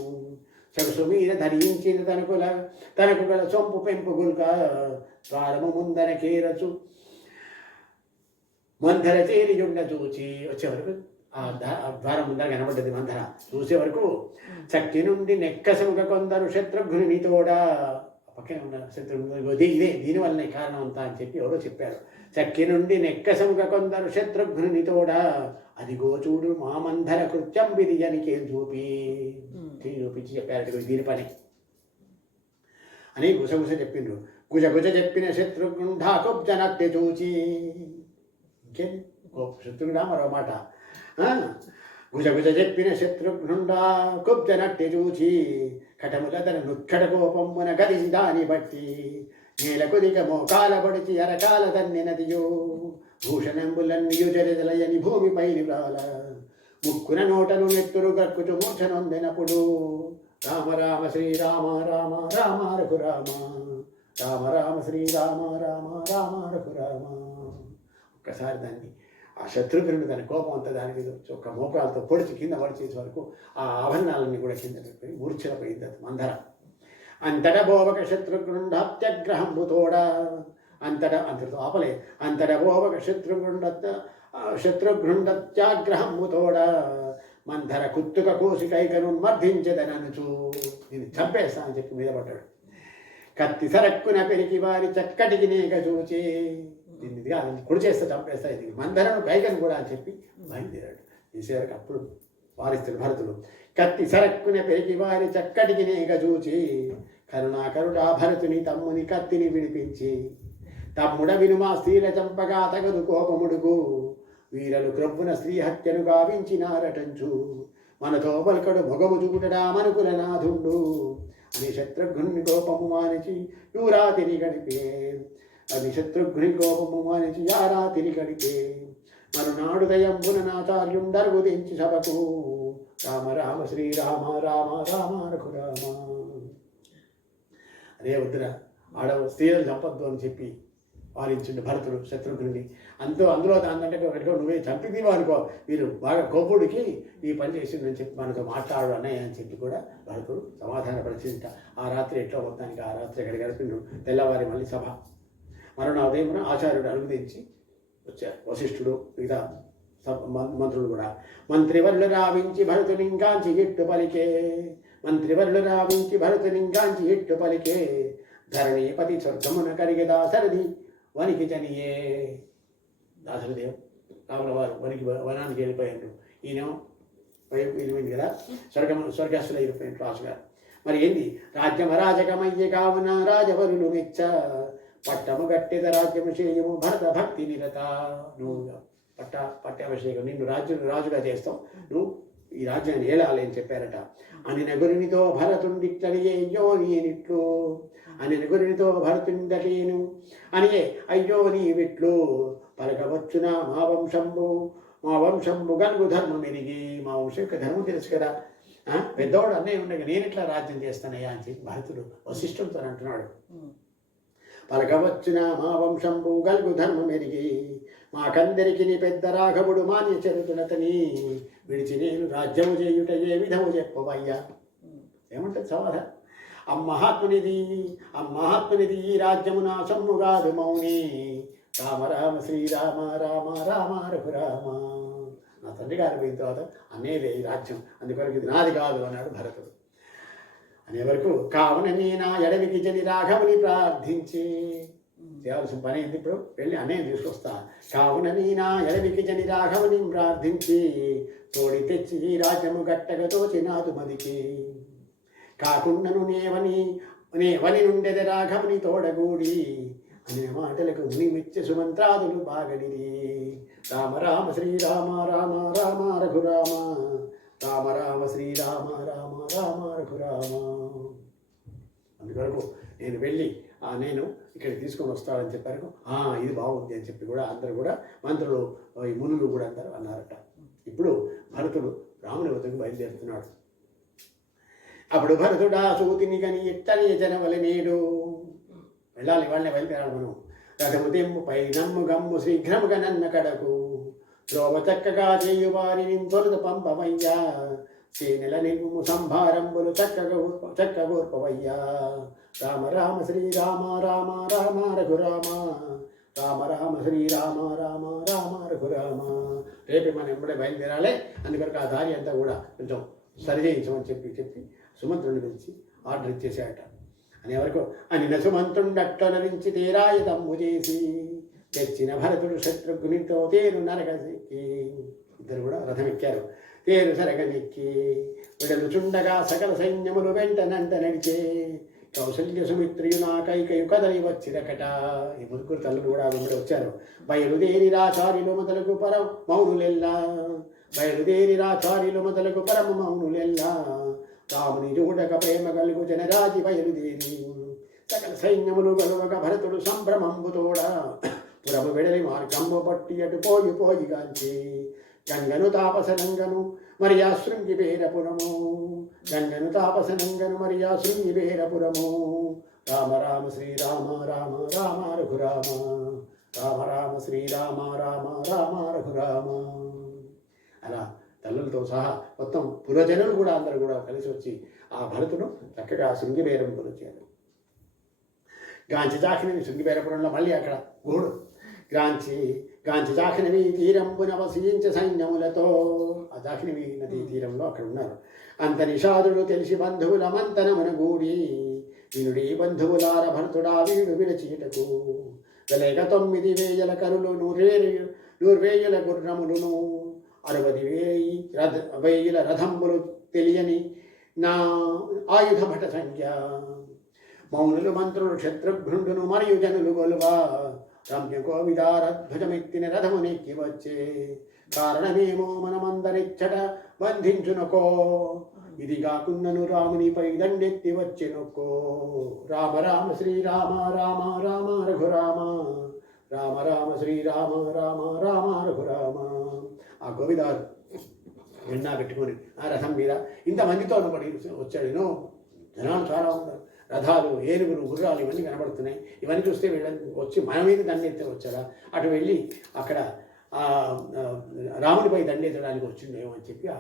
సొగసు మీద ధరించిన తనకు గల సొంపు పెంపు గుల్క ద్వారము ముందర కేరచు మందర చేరియుండ చూచి వచ్చే వరకు ఆ ద్వారం ముందర కనబడ్డది. మందర చూసే వరకు చక్కి నుండి నెక్కసముగా కొందరు శత్రుఘ్నుని తోడా పక్కనే ఉన్న శత్రుఘ్నుడు ఇదే దీనివల్లనే కారణం అంతా అని చెప్పి ఎవరో చెప్పారు. చక్కి నుండి నెక్కసముగా కొందరు శత్రుఘ్నుని తోడా అదిగో చూడు మా మందర కృత్యం విధి అని చూపించి చెప్పారు. దీని పని అని గుసగుస చెప్పిండ్రు. గుజగుజ చెప్పిన శత్రుఘ్నుండా కుబ్జనట్టె చూచి, ఇంకేం శత్రుఘ్నుడా మరో మాట, గుజగుజ చెప్పిన శత్రుఘ్నుండా కుబ్జనట్టె చూచి, కటములతన నుచ్చట కోపమున గదిసి దాని బట్టి, నేల కొదిక మోకాల పడిచి అరకాల తన్నెనదియో, భూషణంబులన్నీయు జరజలయని భూమిపై నిరాల, ముక్కున నోటను నెత్తురు గక్కుచు మూర్ఛనొందెనప్పుడు, రామ రామ శ్రీరామ రామ రామ రఘురామ, రామ రామ శ్రీరామ రామ రామ రఘురామ. ఒక్కసారి దాన్ని ఆ శత్రుఘ్నుడు తన కోపం అంతా దాని మీద ఒక మోకాలతో పొడిచి కింద పడిచేసే వరకు ఆ ఆభరణాలన్నీ కూడా కింద పెట్టిపోయి మూర్ఛలపోయింది అది మందర. అంతట బోవక శత్రుఘ్నుండ అత్యగ్రహంబు తోడ, అంతటితో ఆపలే, అంతట బోవక శత్రుఘ్నుండత్యాగ్రహంబు తోడ, మందర కుత్తుక కోసికైకను మర్ధించదననుచు, నేను చంపేస్తా అని చెప్పి మీద పడ్డాడు. కత్తి సరక్కున పెరికి వారి చక్కటికి నేక చూచి, దీన్ని పొడి చేస్తా చంపేస్తా, ఇది మందరను కైకను కూడా అని చెప్పి బయలుదేరాడు. ఈసేవరకు అప్పుడు వారిస్తుడు భరతుడు. కత్తి సరక్కున పెరికి వారి చక్కటికి నేక చూచి, కరుణాకరుడా భరతుని తమ్ముని కత్తిని విడిపించి, తమ్ముడ వినుమా స్త్రీల చంపగా తగదు కోపముడుగు, వీరలు క్రొవ్వున స్త్రీ హత్యను గావించినారటంచు, మనతో పలుకడు మొగము చూపుటడా మనుకుల నాథుండు అని శత్రుఘ్నుని కోపము మానిచి యూరాతిని గడిపే, అని శత్రుఘ్నుని కోపము మానిచి యారాతిని గడిపే, మరునాడు దయంబున నాచార్యుండరుగు తెంచి సభకు, రామ రామ శ్రీరామ రామ రామ రఘురామ. అదే వద్దురా ఆడవ స్త్రీలను చంపద్దు అని చెప్పి వారించిండు భరతుడు శత్రుఘ్నుని. అందులో దాన్నంటే నువ్వే చంపిదివా అనుకో, వీరు బాగా కోపుడికి ఈ పని చేసిందని చెప్పి మనతో మాట్లాడు అన్నయ్య అని చెప్పి కూడా భరతుడు సమాధానపరిచింట. ఆ రాత్రి ఎట్లా మొత్తానికి ఆ రాత్రి ఎక్కడ గడిపిండు. తెల్లవారి మళ్ళీ సభ. మరణ ఉదయమున ఆచార్యుడు అనుమతించి వచ్చారు వశిష్ఠుడు మిగతా మంత్రులు కూడా. మంత్రివర్లు రావించి భరతునింగాంచి ఇట్టు పలికే, మంత్రివర్లు రావించి భరతునింగాంచి ఇట్టు పలికే, ధరణీపతి స్వర్గమున కరిగి దాశరథి వనికి జనియే. దాశరథేవ్ రాముల వారు వనానికి వెళ్ళిపోయాడు. ఈయన వెళ్ళిపోయింది కదా, స్వర్గస్థులు వెళ్ళిపోయాడు రాజుగారు. మరి ఏంది రాజ్యం అరాజకమయ్యే కావున రాజవరులు మెచ్చ, పట్టము గట్టెద రాజ్యము చేయము భరత భక్తి నిరత. నువ్వు పట్టాభిషేకం నిన్ను రాజుగా చేస్తాం, నువ్వు ఈ రాజ్యాన్ని ఏలాలి అని చెప్పారట. అని నగురినితో భరతుండిట్లయ్యో నేనిట్లు, అని నగురినితో భరతుండలేను అనియే అయ్యో నీ విట్లు, పలకవచ్చున మా వంశంబు గనుగు ధర్మం ఎరిగి. మా వంశం యొక్క ధర్మం తెలుసు కదా, పెద్దవాడు అన్నయ్య ఉండగా నేను ఇట్లా రాజ్యం చేస్తానయ్యా అని చెప్పి భరతుడు వశిష్ఠుడితో అంటున్నాడు. పలకవచ్చున మా వంశంబు గలుగు ధర్మం ఎరిగి, మాకందరికి నీ పెద్ద రాఘవుడు మాన్య చరితునతని, విడిచి నేను రాజ్యము చేయుట ఏ విధము చెప్పవయ్యా. ఏమంటుంది సమాధానం? అమ్మహాత్మునిది ఈ రాజ్యము నా సొమ్ము కాదు మౌని, రామ రామ శ్రీరామ రామ రామ రఘురామ. నా తండ్రి గారు పోయిన తర్వాత అనేదే ఈ రాజ్యం, అందుకొరకు ఇది నాది కాదు అన్నాడు భరతుడు. అనే వరకు కావున నేనా ఎడవికి జని రాఘవుని ప్రార్థించి, చేయాల్సిన పని ఏంటి ఇప్పుడు, వెళ్ళి అన్నయ్య తీసుకొస్తా. కావున నేనా ఎడవికి జని రాఘవుని ప్రార్థించి, తోడి తెచ్చి ఈ రాజ్యము గట్టగా తోచినాదు మదికి, కాకుండాను నేవని నుండెద రాఘవుని తోడగూడి, అనే మాటలకు మునిమిచ్చే సుమంత్రాదులు బాగడిరి. రామ రామ శ్రీరామ రామ రామ రఘురామ, రామ రామ శ్రీరామ రామ రామ రఘురామ. అందువరకు నేను వెళ్ళి నేను ఇక్కడికి తీసుకొని వస్తానని చెప్పారు. ఇది బాగుంది అని చెప్పి కూడా అందరూ కూడా మంత్రులు ఈ మునులు కూడా అందరూ అన్నారట. ఇప్పుడు భరతుడు రాముని వద్దకు బయలుదేరుతున్నాడు. అప్పుడు భరతుడా సూతిని గని ఎట్టని జనవలి నేడు, వెళ్ళాలి వాళ్ళని బయలుదేరాలి మనం. రథము తెమ్ము పై నమ్ము గమ్ము శీఘ్రముగా నన్న కడకు, ద్రోవ చక్కగా చేయు వారిని తొలుత పంపవయ్యా, సేనెల నిమ్ము సంభారంబులు చక్కగూర్పవయ్యా. రామ రామ శ్రీరామ రామ రామ రఘురామ, రామ రామ శ్రీరామ రామ రామ రఘురామ. రేపు మనం ఎప్పుడే బయలుదేరాలి, అందుకొరకు ఆ దారి అంతా కూడా కొంచెం సరిచేయించమని చెప్పి సుమంత్రుని పిలిచి ఆర్డర్ ఇచ్చేసాట. అని వరకు అని సుమంత్రుండట్లరించి తేరాయుధమ్ము చేసి, తెచ్చిన భరతుడు శత్రుఘ్నితో తేరు నరకకి. ఇద్దరు కూడా రథం ఎక్కారు. తేరు సరగనెక్కి విడలుచుండగా సకల సైన్యములు వెంటనంట నడిచే, కౌసల్య సుమిత్రియు నాకైకయు కదలి వచ్చిరకట. ఈ ముగ్గురు తల్లులు కూడా వెంబడి వచ్చారు. బయలుదేరి రాచార్యులు మొదలకు పరం మౌనులెల్లా, బయలుదేరి రాచార్యులు మొదలకు పరమ మౌనులెల్లా, రాముని చూడక ప్రేమ కలుగు జనరాజి బయలుదేరి, సకల సైన్యములు గలువక భరతుడు సంభ్రమంబుతోడా, పురము వెడలి మార్గంబు పట్టి అటు పోయి పోయిగాంచి, గంగను తాపసనంగను మరియా శృంగి బేరపురము, గంగను తాపసనంగను మరియా శృంగి బేరపురము, రామ రామ శ్రీరామ రామ రామ రఘురామ, రామ రామ శ్రీరామ రామ రామ రఘురామ. అలా తల్లులతో సహా మొత్తం పురజనులు కూడా అందరూ కూడా కలిసి వచ్చి ఆ భరతుడు చక్కగా శృంగిబేరం వచ్చారు. గాంచి జాకినవి శృంగిబేరపురంలో మళ్ళీ అక్కడ గుహుడు గాంచి జాకినవి తీరంబున వసించ సైన్యములతో, ఆ జాకినవి నదీ తీరంలో అక్కడ ఉన్నారు. అంత నిషాదుడు తెలిసి బంధువుల మంతనమున గూడి, వినుడి బంధువులార భరతుడా వీడు విడచీటకు, వెలేక 9,000 కరులు 100,000 గుర్రములను, 60,000 రథంబులు తెలియని నా ఆయుధ భట సంఖ్య, మౌనులు మంత్రులు శత్రుఘ్నుడును మరియు జనులు గొలువా, రమ్య గోవిదారధ్వజమెత్తిన రథమునెక్కి వచ్చే, కారణమేమో మనమందరిచ్చట బంధించునకో, ఇది కాకున్నను రామునిపై దండెత్తి వచ్చెనొక్కో, రామ రామ శ్రీరామ రామ రామ రఘురామ, రామ రామ శ్రీరామ రామ రామ రఘురామ. ఆ గోవిదారు జెండా పెట్టుకొని ఆ రథం మీద ఇంతమందితో వచ్చాడు. జనాలు చాలా ఉన్నారు, రథాలు ఏనుగులు గుర్రాలు ఇవన్నీ కనబడుతున్నాయి. ఇవన్నీ చూస్తే వీళ్ళని వచ్చి మన మీద దండెత్తి వచ్చారా, అటు వెళ్ళి అక్కడ రాముడిపై దండెత్తడానికి వచ్చిందేమో అని చెప్పి ఆ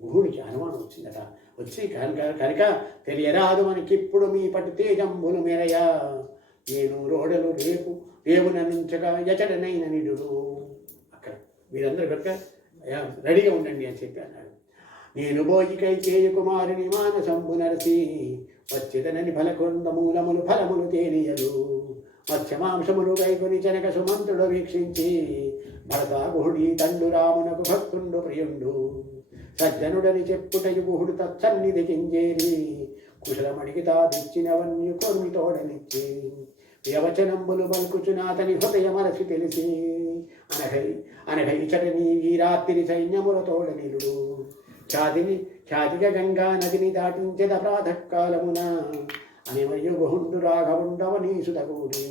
గుహుడికి అనుమానం వచ్చిందట. వచ్చి కనుక తెలియరాదు మనకిప్పుడు మీ పట్టు తేజంబులు మెరయా, నేను రోడలు రేవునంచగా ఎచడనైన నిడుడు. అక్కడ మీరందరూ కనుక రెడీగా ఉండండి అని చెప్పి అన్నాడు. నేను బోయికై చేయ కుమారుని మానసంబు నరసి, వచ్చేదనని ఫలకొండ మూలములు ఫలములు తేలియలు, మత్స్యమాంసములు గైకొని జనక సుమంతుడు వీక్షించి, భరత గుహుడి తండు రామునకు భక్తుండు ప్రియుండు, సజ్జనుడని చెప్పుటయు గుహుడు తత్సన్నిధి కింజేరి, కుశలమడిగి తాదిచ్చినవన్యు కొర్మి తోడనిచ్చి, వ్యవచనంబులు బల్కుచునాతని హృదయమరసి తెలిసి, అనఘై చటని ఈ రాత్రి సైన్యముల తోడనిలుడు, ఖ్యాతిగా గంగా నదిని దాటించెద ప్రాతకాలమున, అని మరియు గుహుండు రాఘవుండవని సుతగూడి,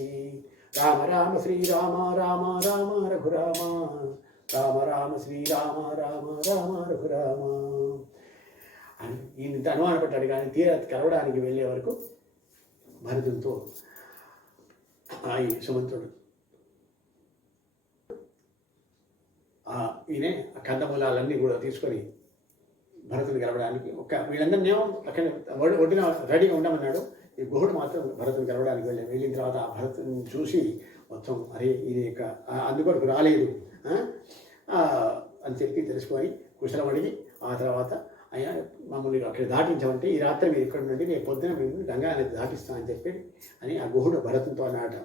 రామ రామ శ్రీరామ రామ రామ రఘురామ, రామ రామ శ్రీరామ రామ రామ రఘురామ అని ఇంత అనుమానపడ్డాడు. కానీ తీరత్ కలవడానికి వెళ్ళే వరకు భరతునితో ఈ సుమంత్రుడు ఈయనే కందమూలాలన్నీ కూడా తీసుకొని భరతుని గెలవడానికి వీళ్ళందరినీ అక్కడ ఒడ్డున రెడీగా ఉండమన్నాడు. ఈ గుహుడు మాత్రం భరతుని గెలవడానికి వెళ్ళిన తర్వాత ఆ భరతుని చూసి మొత్తం అరే ఇది అందుకొరకు రాలేదు అని చెప్పి తెలుసుకొని కుశలం అడిగి ఆ తర్వాత అయ్యా మమ్మల్ని అక్కడ దాటించమంటే ఈ రాత్రి మీరు ఇక్కడ నుండి రేపు పొద్దున మేము గంగా అనేది దాటిస్తామని చెప్పి అని ఆ గుహుడు భరతంతో అన్నాట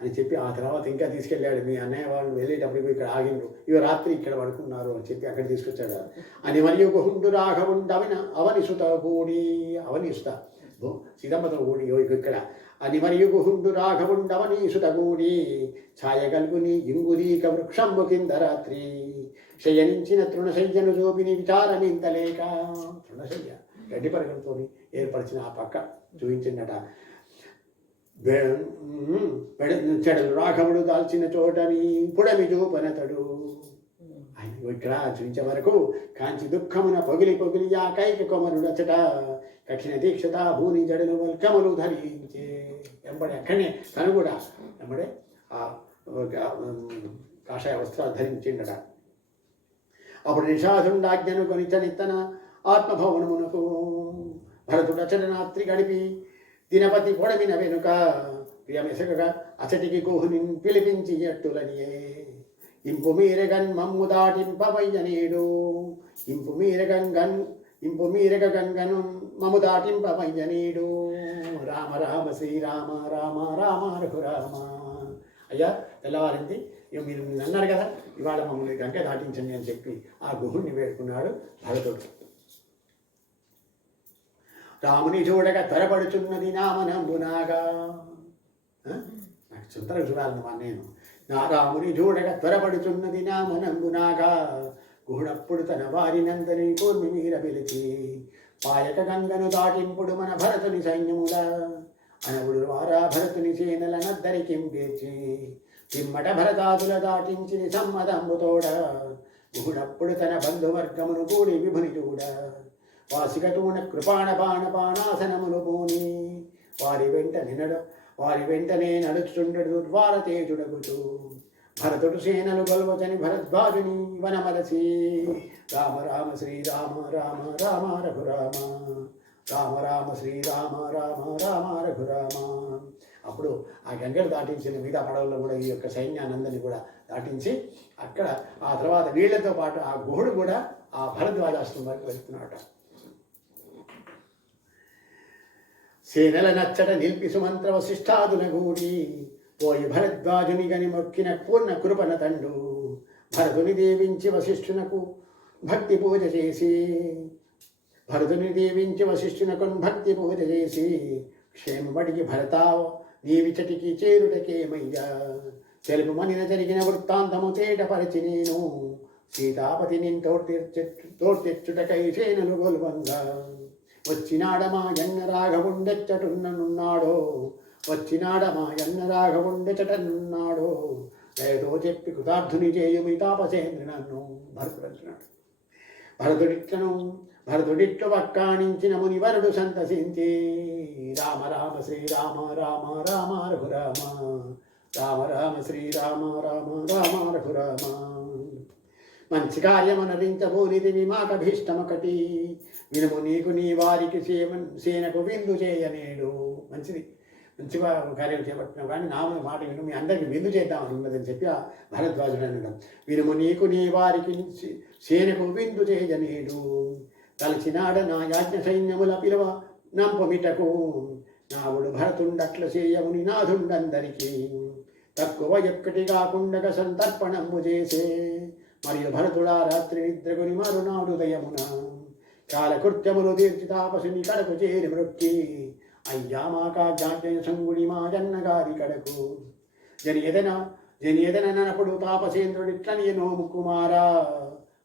అని చెప్పి ఆ తర్వాత ఇంకా తీసుకెళ్ళాడు. మీ అన్నయ్య వాళ్ళు వెళ్ళేటప్పుడు ఇక్కడ ఆగిండ్రు, ఇవి రాత్రి ఇక్కడ పడుకున్నారు అని చెప్పి అక్కడ తీసుకొచ్చాడు. అని మరియు గుహుండు రాఘవుండవిన అవనిసుత కూడి అవనిసుత సీతమ్మతో కూడి ఇక్కడ అని మరియు గుహుండు రాఘవుండవనీసుత కూడి ఛాయగల్గుని ఇంగురీక వృక్షంబు కింద రాత్రి శయనించిన తృణశయ్యను చూపిని విచారమింతలేక తృణశయ్య గడ్డి పరగంతో ఏర్పరిచిన ఆ పక్క చూపించిందట. చెడలు రాఘవుడు దాల్చిన చోటని పుడమి చూపనతడు ఆయన ఇక్కడ చూపించే వరకు కాంచి దుఃఖమున పొగిలి ఆ కైక కొమరుడచట కఠిన దీక్షత భూని జడలు వల్కములు ధరించే వెంబడే అక్కడనే తను కూడా వెంబడే ఆ కాషాయ వస్త్రాలు ధరించిండట. అప్పుడు నిషాదుండాజ్ఞను కొనితనిత్తన ఆత్మభవనమునకు భరతుడచటనాత్రి గడిపి దినపతి పొడమిన వెనుక ప్రియమెసగగా అచటికి గుహుని పిలిపించి ఎట్టులనియే ఇంపు మీరగన్ మమ్ము దాటింపవయ్యనేడు ఇంపు మీరగ గంగను మమ్ము దాటింపవయ్యనేడు రామ రామ శ్రీరామ రామ రామ రఘురామ. అయ్యా తెల్లవారింది, మీరు అన్నారు కదా ఇవాళ మమ్మల్ని గంగ దాటించండి అని చెప్పి ఆ గుహుడిని వేడుకున్నాడు భరతుడు. రాముని చూడగా త్వరపడుచున్నది నామనంబునాగా. నాకు చింతన చూడాలన్నమా నేను. నా రాముని చూడగా త్వరపడుచున్నది నామనంబునాగా. గుహుడప్పుడు తన వారినందరి కూర్మి మీర పిలిచి పాయక గంగను దాటింపుడు మన భరతుని సైన్యముల అనవుడు వారా భరతుని సేనలనద్దరికింపేర్చి తిమ్మట భరతాదుల దాటించిని సమ్మతంబుతోడ. గుహుడప్పుడు తన బంధువర్గమును కూడి విభుని చూడ వాసికటూన కృపాణ బాణాసనములు పూని వారి వెంటనే నడుచుండడు ద్వారతేజుడగుచు భరతుడు సేనలు గొల్వచని భరద్వాజుని వనమలసి. రామ రామ శ్రీరామ రామ రామ రఘురామ రామ రామ శ్రీరామ రామ రామ రఘురామ. అప్పుడు ఆ గంగలు దాటించిన మిగతా పడవల్లో కూడా ఈ యొక్క సైన్యానందని కూడా దాటించి అక్కడ ఆ తర్వాత వీళ్లతో పాటు ఆ గుహుడు కూడా ఆ భరద్వాజాశ్రమం వరకు వెళ్తున్నాడు. సేనల నచ్చట నిల్పి సుమంత్ర వశిష్ఠాదుల గూడి పోయి భరద్వాజుని గని మొక్కిన పూర్ణ కృపణ తండు. భరతుని దీవించి వశిష్ఠునకు భక్తి పూజ చేసి భక్తి పూజ చేసి క్షేమబడికి భరతా నీవిచటికి చేరుటకేమయ్యా తెలుపుమనిన జరిగిన వృత్తాంతము తేటపరచి నేను సీతాపతిని తోడ్తెచ్చుటకై సేనలు గొల్వంగా. వచ్చినాడమా ఎన్న రాఘవుండెచ్చటున్ననున్నాడో లేదో చెప్పి కృతార్థుని చేయుమి తాపసేంద్రి నన్ను భరతుడు అంటున్నాడు. భరతుడిట్లు వక్కాణించిన మునివరుడు సంతసించి రామ రామ శ్రీరామ రామ రామ రఘురామ రామ రామ శ్రీరామ రామ రామ రఘురామ. మంచి కార్యమనరించబోనిది మాకభీష్టమొకటి వినుము నీకు నీ వారికి సేనకు విందు చేయనేడు. మంచిగా కార్యం చేపట్టినావు కానీ నా మాట విను, మీ అందరికీ విందు చేద్దామని ఉన్నదని చెప్పి ఆ భరద్వాజుడు అనడం. వినుము నీకు నీ వారికి సేనకు విందు చేయనేడు తలచినాడ నా యాజ్ఞ సైన్యముల పిలువ నంపమిటకు నావుడు భరతుండట్ల చేయముని నాథుండందరికీ తక్కువ ఎక్కటి కాకుండా సంతర్పణము చేసే. మరియు భరతుడా రాత్రి నిద్రగుని మరునాడు దయమున కాలకృత్యములు తీర్చి తాపసుని కడకు చేరి మృక్కి అయ్యా మాకా జాడ్య సంగుడి మా జన్నగారి కడకు జనియదనప్పుడు తాపసేంద్రుడిట్లని నోము కుమారా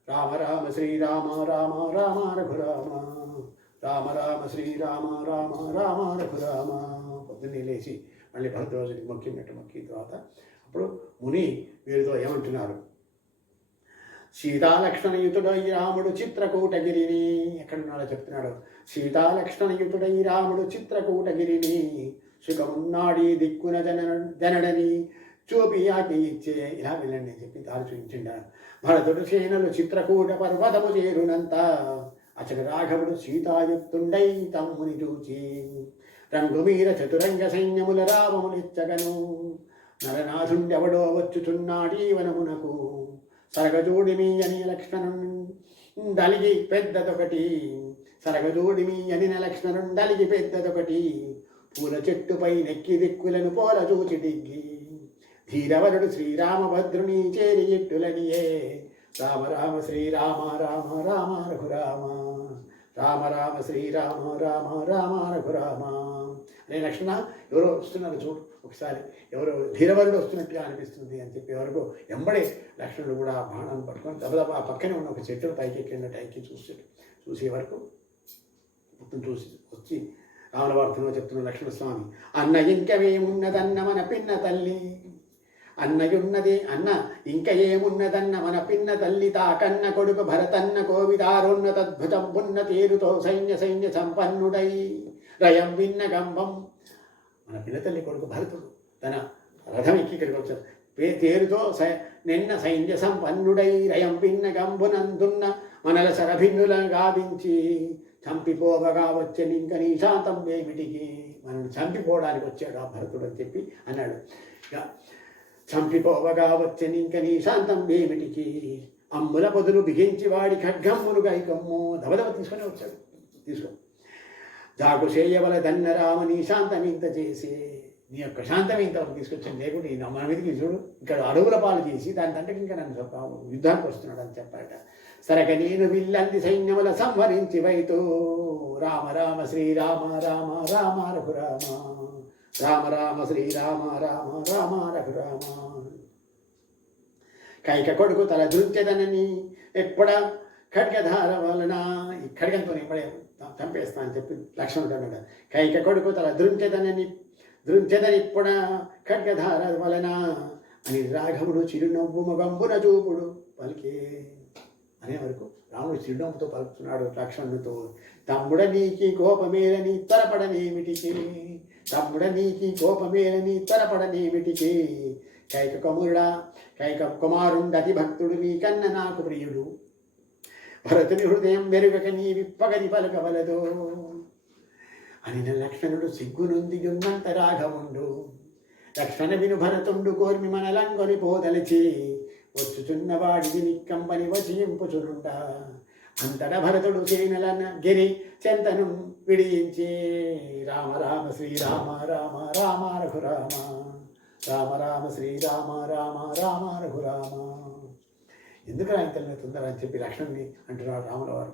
రామ రామ శ్రీరామ రామ రామ రఘురామ రామ రామ శ్రీరామ రామ రామ రఘురామ. పొద్దున్నే లేచి మళ్ళీ భరద్వాజుడికి మొక్కిన తర్వాత అప్పుడు ముని వీరితో ఏమంటున్నారు, సీతాలక్ష్మణయుతుడై రాముడు చిత్రకూటగిరిని ఎక్కడున్నాడో చెప్తున్నాడు. సీతాలక్ష్మణయుతుడై రాముడు చిత్రకూటగిరిని సుఖమున్నాడి దిక్కున జనడని చూపి ఆకి ఇచ్చే ఇలా వెళ్ళండి అని చెప్పి దారి చూపించిండారు. భరతుడు సేనలు చిత్రకూట పర్వతము చేరునంత అచట రాఘవుడు సీతాయుక్తుండై తమ్ముని చూచి రంగు మీర చతురంగ సైన్యముల రామమునిచ్చగను నరనాథుండెవడో వచ్చుచున్నాడీ వనమునకు సరగజూడిమి అని లక్ష్మణుండలిగి పెద్దదొకటి పూల చెట్టుపై నెక్కి దిక్కులను పోల చూచి డిగ్గి ధీరవరుడు శ్రీరామభద్రుని చేరి ఎట్టులనియే రామ రామ శ్రీరామ రామ రామ రఘురామ రామ రామ శ్రీరామ రామ రామ రఘురామ. అనే లక్షణ ఎవరో వస్తున్నారు చూడు ఒకసారి, ఎవరో ధీరవరుడు వస్తున్నట్టుగా అనిపిస్తుంది అని చెప్పి ఎవరికో ఎంబడే లక్ష్మణుడు కూడా ఆ బాణాన్ని పట్టుకొని దబదబా ఆ పక్కనే ఉన్న ఒక చెట్టు పైకి ఎక్కి చూసే వరకు మొత్తం వచ్చి రాముల వార్తలో చెప్తున్న లక్ష్మణస్వామి అన్న ఇంకేమున్నదన్న మన పిన్న తల్లి అన్న ఇంక ఏమున్నదన్న మన పిన్న తల్లి తాకన్న కొడుకు భరతన్న కోవిదారోన్నతద్భుతం పున్న తీరుతో సైన్య సంపన్నుడై రయం విన్న గంభం. మన పిన్న తల్లి కొడుకు భరతుడు తన రథం ఎక్కి ఇక్కడికి వచ్చారు. తేరుతో నిన్న సైన్య సంపన్నుడై రయం విన్న గంభునందున్న మనల సరభిన్నులను గావించి చంపిపోవగా వచ్చని ఇంక నీ శాంతం ఏమిటికి, మనల్ని చంపిపోవడానికి వచ్చాడు ఆ భరతుడు అని చెప్పి అన్నాడు. చంపిపోవగా వచ్చని ఇంక నీ శాంతం ఏమిటికి అమ్ముల పొదులు బిగించి వాడి ఖడ్గమ్ములు గైకమ్ము దబదబ తీసుకొని వచ్చాడు. జాగు చేయవల దన్న రామ నీ శాంతం ఇంత చేసి నీ యొక్క శాంతం ఇంతవరకు తీసుకొచ్చాను, లేకుంటే ఈ మన మీదకి చూడు ఇక్కడ అడవుల పాలు చేసి దాని తండ్రికి ఇంకా నన్ను యుద్ధానికి వస్తున్నాడు అని చెప్పాట. సరక నేను విల్లంది సైన్యముల సంహరించి వైతూ రామ రామ శ్రీరామ రామ రామ రఘురామ రామ రామ శ్రీరామ రామ రామ రఘురామ. కైక కొడుకు తల దృంచెదనని ఎప్పుడ ఖడ్గధార వలన, ఈ ఖడ్గంతో ఎప్పుడే చంపేస్తా అని చెప్పి లక్ష్మణుడు అన్నాడు. కైక కొడుకు తల దృంచెదనిప్పుడ ఖడ్గధార వలన అని రాఘవుడు చిరునవ్వు మొగంబున చూపుడు పలికే అనే వరకు రాముడు చిరునవ్వుతో పలుకుతున్నాడు లక్ష్మణుడితో. తమ్ముడ నీకి కోపమేలని త్వరపడనేమిటికి, తమ్ముడ నీకి కోపమేలని త్వరపడనేమిటికి, కైక కుమారుండతి భక్తుడు నీ కన్న నాకు ప్రియుడు, భరతుని హృదయం వెరుగక నీ విప్పగది పలకవలదు అని లక్ష్మణుడు సిగ్గునొందియున్నంత రాఘవుండు. లక్ష్మణ విను భరతుండు కోర్మి మనలంగొని పోదలిచి వచ్చుచున్న వాడిని నిక్కంబని వచింపుచునుండ. అంతట భరతుడు సేనలన్న గిరి చెంతను విడియించి రామ రామ శ్రీరామ రామ రామ రఘురామ రామ రామ శ్రీరామ రామ రామ రఘురామ. ఎందుకు ఇంతలో తొందర అని చెప్పి లక్ష్మణుని అంటున్నాడు రాముల వారు.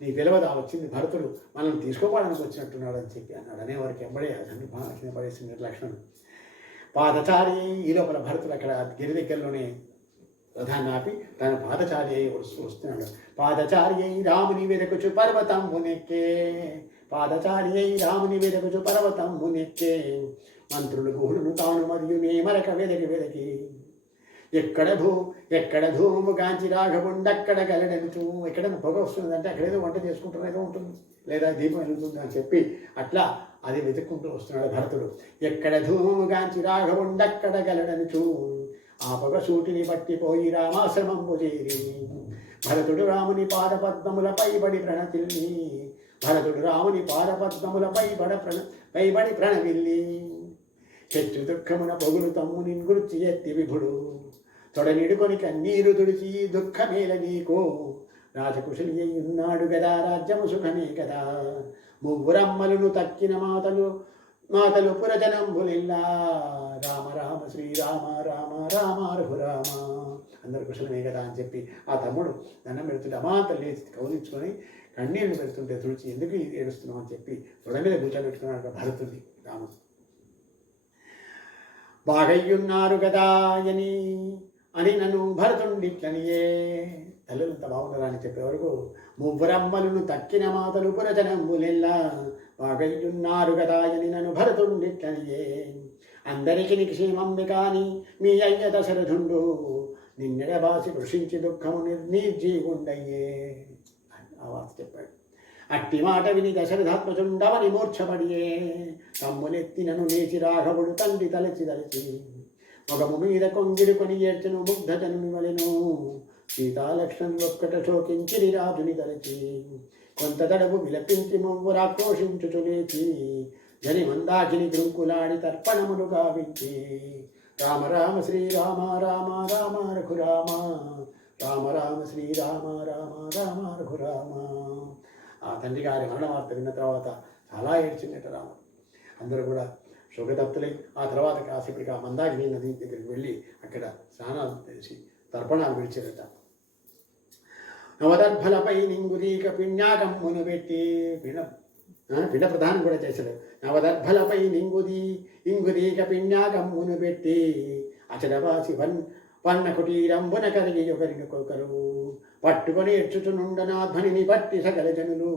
నీ పిలవదా వచ్చింది భరతుడు మనల్ని తీసుకోవడానికి వచ్చినట్టున్నాడు అని చెప్పి అన్నాడు. అనేవారికి ఎంబడే అతన్ని కింద పడేసింది లక్ష్మణుడు. పాదచారి ఈ లోపల భరతుడు అక్కడ గిరి దగ్గరలోనే రథాన్ని ఆపి తన పాదచారి అయి వస్తున్నాడు. పాదచారి అయి రాముని వెదకుచు పర్వతంబునెక్కే, పాదచారి అయి రాముని వెదకుచు పర్వతంబునెక్కే, మంత్రులు గుహుడును తాను మరియు నేమరక వెదకి ఎక్కడ ధూము గాంచి రాఘవుండక్కడ గలడనుచు. ఎక్కడైనా పొగ వస్తుందంటే అక్కడేదో వంట చేసుకుంటున్నా ఏదో ఉంటుంది, లేదా దీపం వెలుగుతుంది అని చెప్పి అట్లా అది వెతుక్కుంటూ వస్తున్నాడు భరతుడు. ఎక్కడ ధూము గాంచి రాఘవుండక్కడ గలడనుచు, ఆ పొగ సూటిని పట్టిపోయి రామాశ్రమంబు చేరి భరతుడు రాముని పాదపద్మములపై బడి ప్రణతిల్లి, భరతుడు రాముని పాదపద్మములపై పైబడి ప్రణవిల్లి, చెట్టు దుఃఖమున పొగులు తమ్ముని గుర్చి ఎత్తి విభుడు, తొడనిడుకొని కన్నీరు తుడిచి దుఃఖమేల నీకో, రాజకుశలి అయి ఉన్నాడు గదా రాజ్యము సుఖమే కదా, ముగ్గురమ్మలను తక్కిన మాతలు పురజనంబులిల్లా రామ రామ శ్రీరామ రామ రామ రఘురామ. అందరు కుశలమే కదా అని చెప్పి ఆ తమ్ముడు దండం పెడుతుంటే అమాంతలు లేచి కౌలించుకొని కన్నీళ్లు పెడుతుంటే తుడిచి ఎందుకు ఏడుస్తున్నావు అని చెప్పి తొడ మీద కూర్చోబెట్టుకున్నాడు భరతుడి రాముడు. బాగయ్యున్నారు కదా అని నన్ను భరతుండిట్లనియే, తల్లులంత బాగున్నారా అని చెప్పే వరకు మువ్వరమ్మలను తక్కిన మాతలు పురజనంబులెల్లా బాగయ్యున్నారు కదా అని నన్ను భరతుండిట్లనియే, అందరికి క్షేమంబి కాని మీ అయ్య దశరథుండు నిన్నెడబాసి కృషించి దుఃఖము నిర్జీవుండయ్యే ఆ వార్త చెప్పాడు. అట్టి మాట విని దశరథాత్మచుండవని మూర్ఛపడియే, తమ్ములెత్తినను లేచి రాఘవుడు తండ్రి తలచి మొగము మీద కొంగిరుకొని ఏడ్చను ముగ్ధజనుని వలెను, సీతాలక్ష్మణులు ఒక్కట శోకించిరి రాజుని తలచి, కొంత తడవు విలపించి మొవ్వురాక్రోషించుచు లేచి జని మందాకిని దృంకులాడి తర్పణములు గావించి రామ రామ శ్రీరామ రామ రామ రఘురామ రామ రామ శ్రీరామ రామ రామ రఘురామ. ఆ తండ్రి గారి మరణ వార్త విన్న తర్వాత చాలా ఏడ్చిందట రాముడు. అందరూ కూడా శోకతప్తులై ఆ తర్వాత కాసేపటికి ఆ మందాకిని నది దగ్గరికి వెళ్ళి అక్కడ స్నానాలు చేసి తర్పణాలు విడిచారట. నవదర్భలపై నింగురీక పిణ్యాకమ్మును పెట్టి పిండ ప్రధానం కూడా చేశాడు. నవదర్భలపై ఇంగురీక పిణ్యాకమ్మును పెట్టి అచడవాసి పన్న కుటీరంబున కలిగి ఒకరినొకరు పట్టుకొని ఎచ్చుచునుండనాధ్వనిని పట్టి సకల జనులు